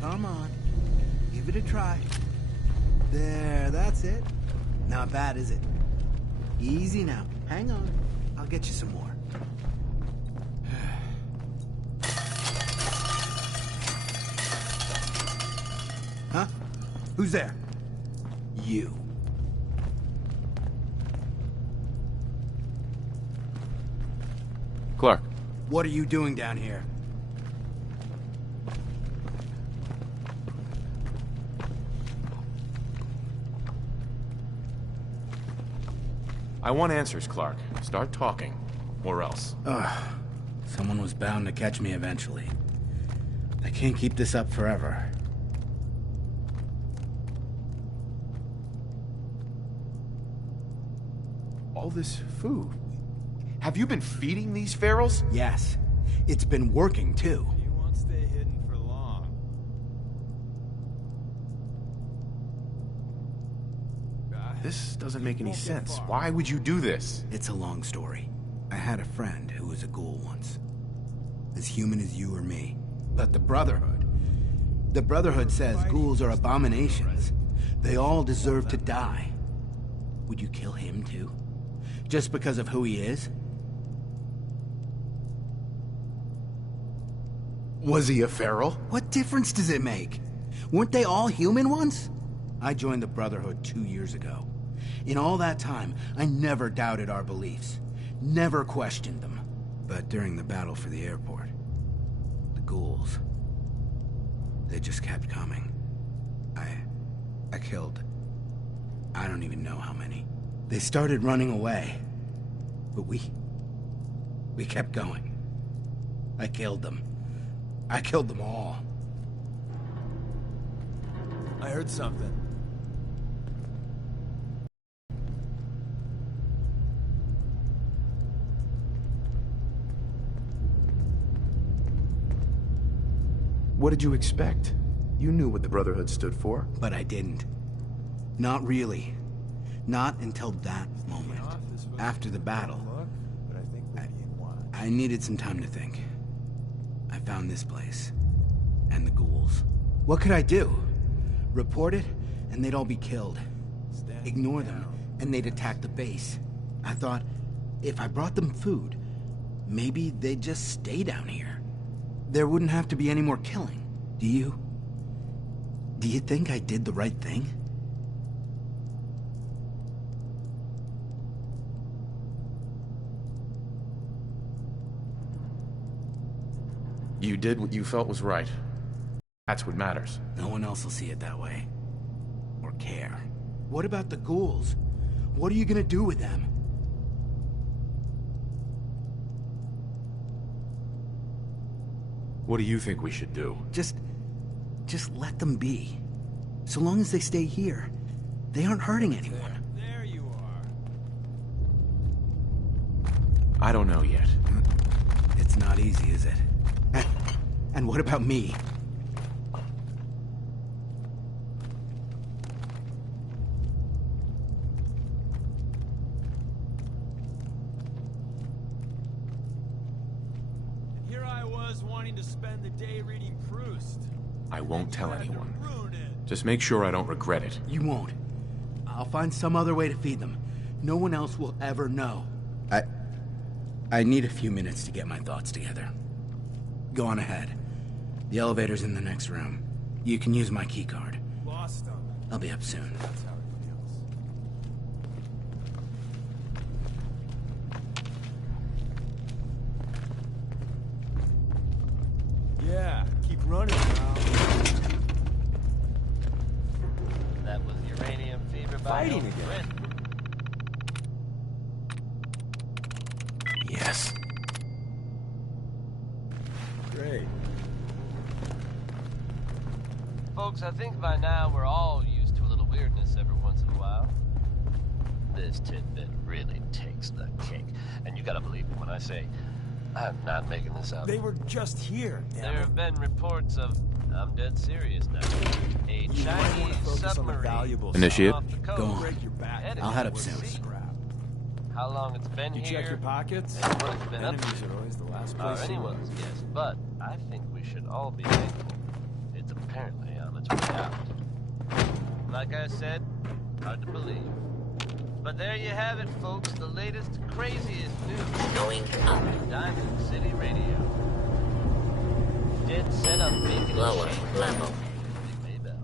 Come on. Give it a try. There, that's it. Not bad, is it? Easy now. Hang on. I'll get you some more. Huh? Who's there? You. Clark. What are you doing down here? I want answers, Clark. Start talking. Or else. Someone was bound to catch me eventually. I can't keep this up forever. All this food. Have you been feeding these ferals? Yes. It's been working, too. You won't stay hidden for long. This doesn't make any sense. Why would you do this? It's a long story. I had a friend who was a ghoul once. As human as you or me. But the Brotherhood. The Brotherhood says ghouls are abominations. They all deserve to die. Would you kill him, too? Just because of who he is? Was he a feral? What difference does it make? Weren't they all human once? I joined the Brotherhood 2 years ago. In all that time, I never doubted our beliefs. Never questioned them. But during the battle for the airport, the ghouls, they just kept coming. I killed, I don't even know how many. They started running away. But we kept going. I killed them. I killed them all. I heard something. What did you expect? You knew what the Brotherhood stood for. But I didn't. Not really. Not until that moment. After the battle. I needed some time to think. I found this place. And the ghouls. What could I do? Report it, and they'd all be killed. Ignore them, and they'd attack the base. I thought, if I brought them food, maybe they'd just stay down here. There wouldn't have to be any more killing. Do you think I did the right thing? You did what you felt was right. That's what matters. No one else will see it that way. Or care. What about the ghouls? What are you gonna do with them? What do you think we should do? Just let them be. So long as they stay here, they aren't hurting anyone. There you are. I don't know yet. It's not easy, is it? And what about me? And here I was wanting to spend the day reading Proust. I won't tell anyone. Just make sure I don't regret it. You won't. I'll find some other way to feed them. No one else will ever know. I need a few minutes to get my thoughts together. Go on ahead. The elevator's in the next room. You can use my keycard. Lost them. I'll be up soon. That's how it feels. Yeah, keep running now. That was uranium fever by Fighting no again. friend. Yes. Great. Folks, I think by now we're all used to a little weirdness every once in a while. This tidbit really takes the cake. And you gotta believe me when I say, I'm not making this up. They were just here, damn There it. have been reports of, I'm dead serious now, a You might want Chinese to focus on the submarine valuable Initiate. off the coast. Go on. Break your back. Headed I'll head up towards soon. sea. Scrap. How long it's been You here, check your pockets? and what it's been up Enemies to, are always the last are place to look. anyone's guess, but I think we should all be thankful. It's apparently on its way out. Like I said, hard to believe, But there you have it, folks. The latest, craziest news. Going up. Diamond City Radio. Dead set on making lower level. Maybell.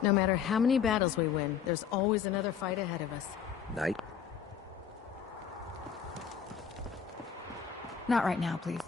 No matter how many battles we win, there's always another fight ahead of us. Knight? Not right now, please.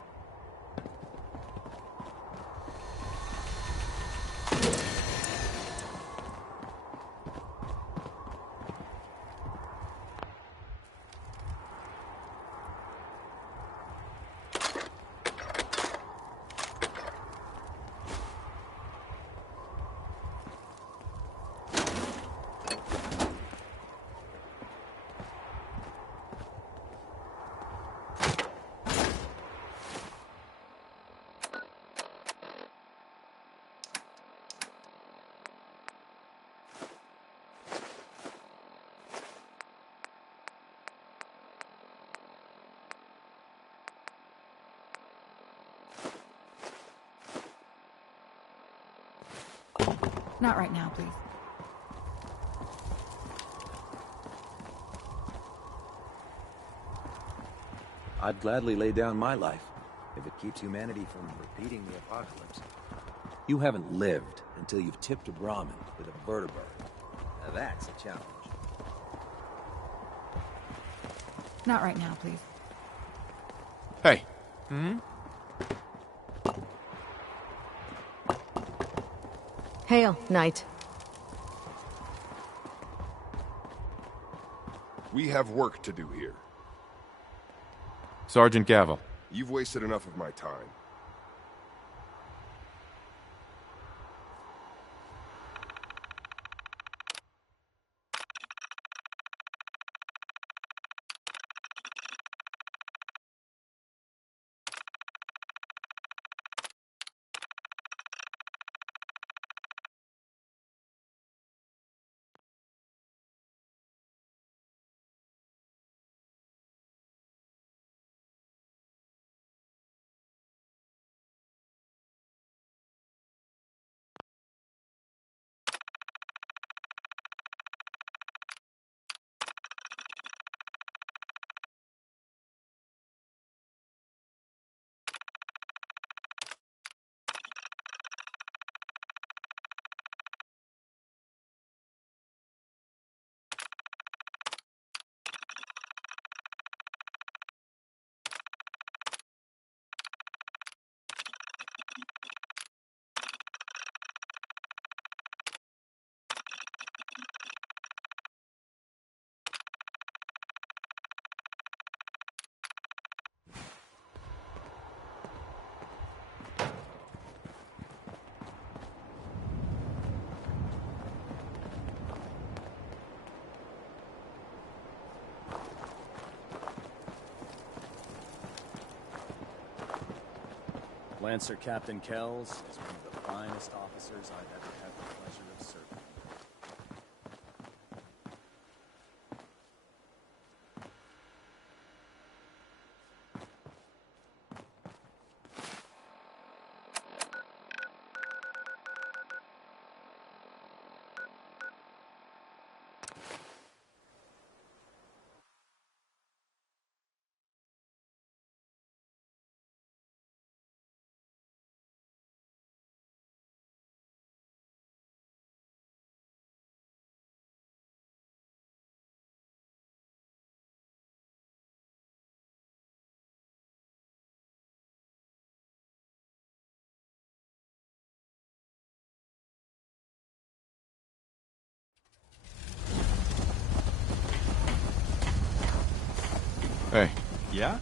Not right now, please. I'd gladly lay down my life if it keeps humanity from repeating the apocalypse. You haven't lived until you've tipped a Brahmin with a vertebird. Now that's a challenge. Not right now, please. Hey. Hail, Knight. We have work to do here. Sergeant Gavel. You've wasted enough of my time. Lancer Captain Kells is one of the finest officers I've ever had the pleasure of serving. Hey. Yeah?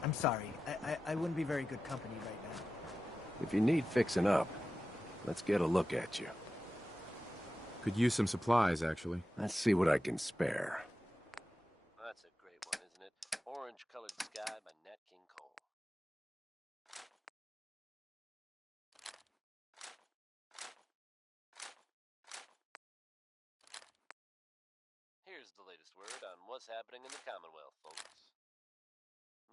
I'm sorry. I wouldn't be very good company right now. If you need fixing up, let's get a look at you. Could use some supplies, actually. Let's see what I can spare. That's a great one, isn't it? Orange-Colored Sky by Nat King Cole. Here's the latest word on what's happening in the Commonwealth, folks.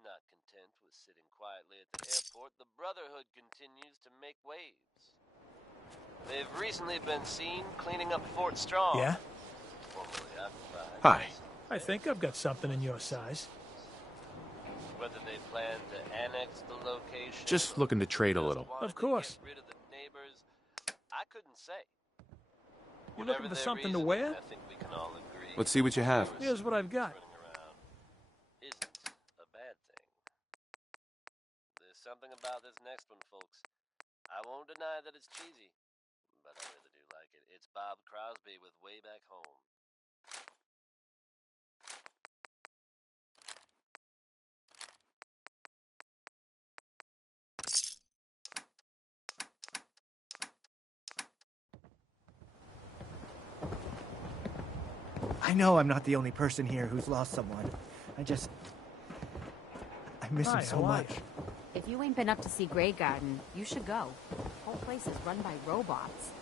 Not content with sitting quietly at the airport, the Brotherhood continues to make waves. They've recently been seen cleaning up Fort Strong. Yeah? Formerly occupied. Hi. I think I've got something in your size. Whether they plan to annex the location... Just looking to trade a little. Of course. Get rid of the neighbors, I couldn't say. You Whatever looking for their something to reasoning, wear? I think we can all agree. Let's see what you have. Here's what I've got. Isn't a bad thing. There's something about this next one, folks. I won't deny that it's cheesy, but I really do like it. It's Bob Crosby with Way Back Home. I know I'm not the only person here who's lost someone. I miss him so much. If you ain't been up to see Grey Garden, you should go. The whole place is run by robots.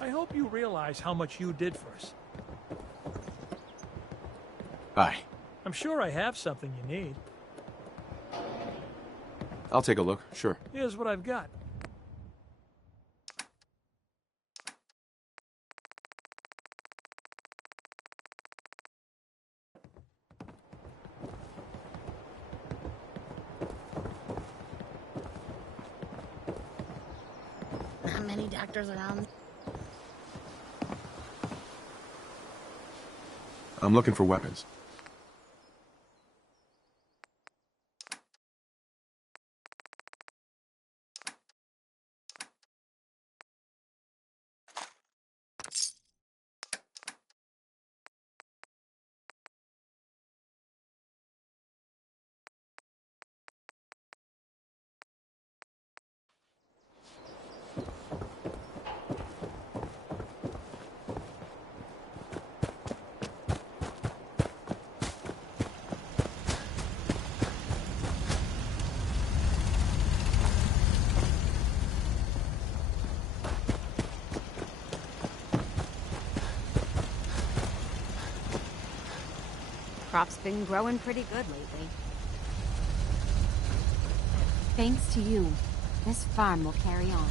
I hope you realize how much you did for us. Hi. I'm sure I have something you need. I'll take a look, sure. Here's what I've got. Not many doctors around. I'm looking for weapons. crop's been growing pretty good lately. Thanks to you, this farm will carry on.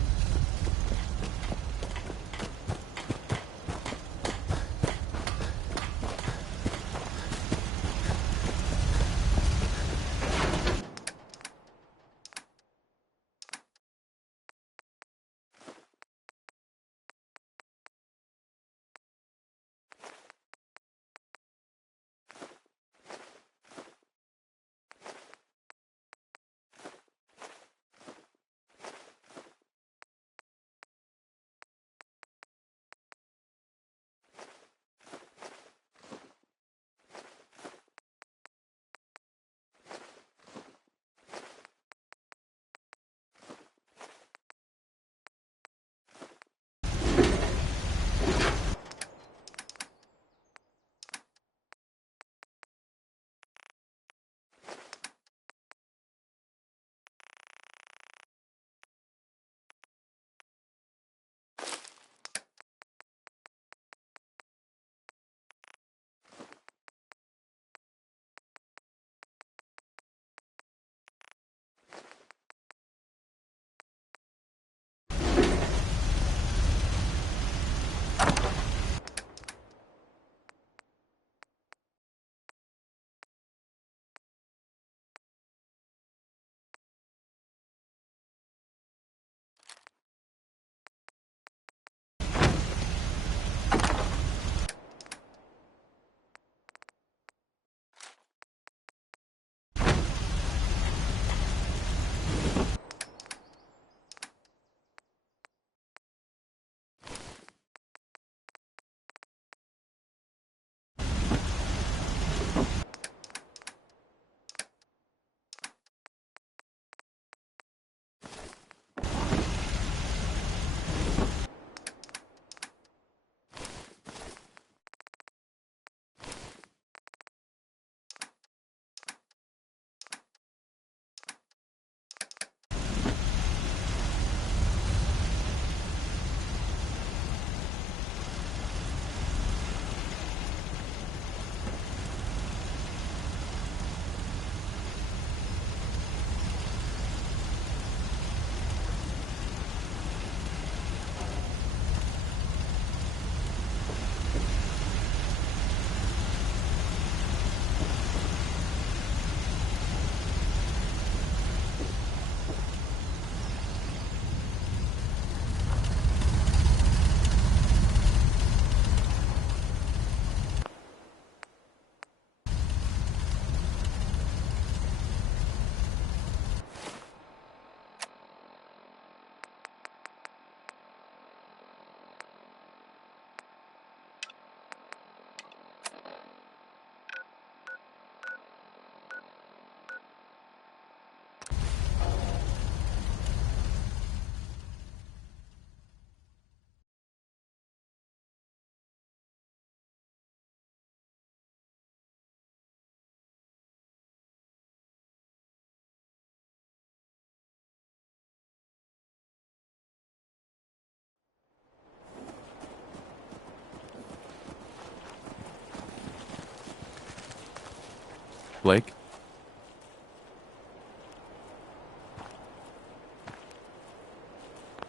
Blake?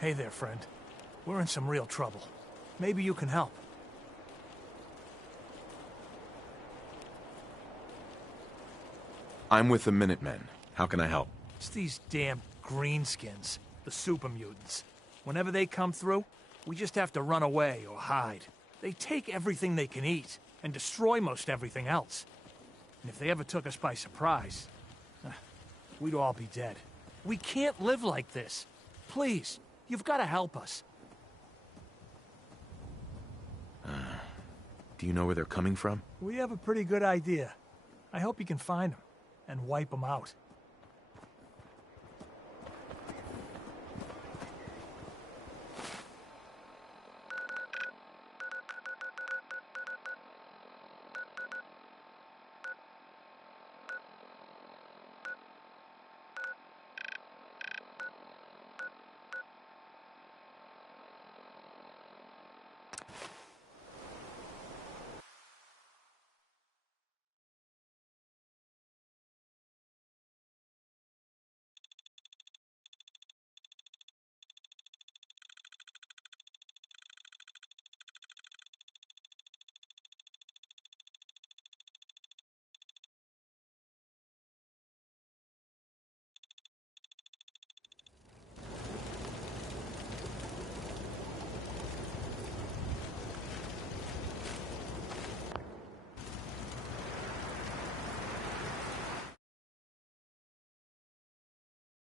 Hey there, friend. We're in some real trouble. Maybe you can help. I'm with the Minutemen. How can I help? It's these damn greenskins, the super mutants. Whenever they come through, we just have to run away or hide. They take everything they can eat and destroy most everything else. And if they ever took us by surprise, we'd all be dead. We can't live like this. Please, you've got to help us. Do you know where they're coming from? We have a pretty good idea. I hope you can find them and wipe them out.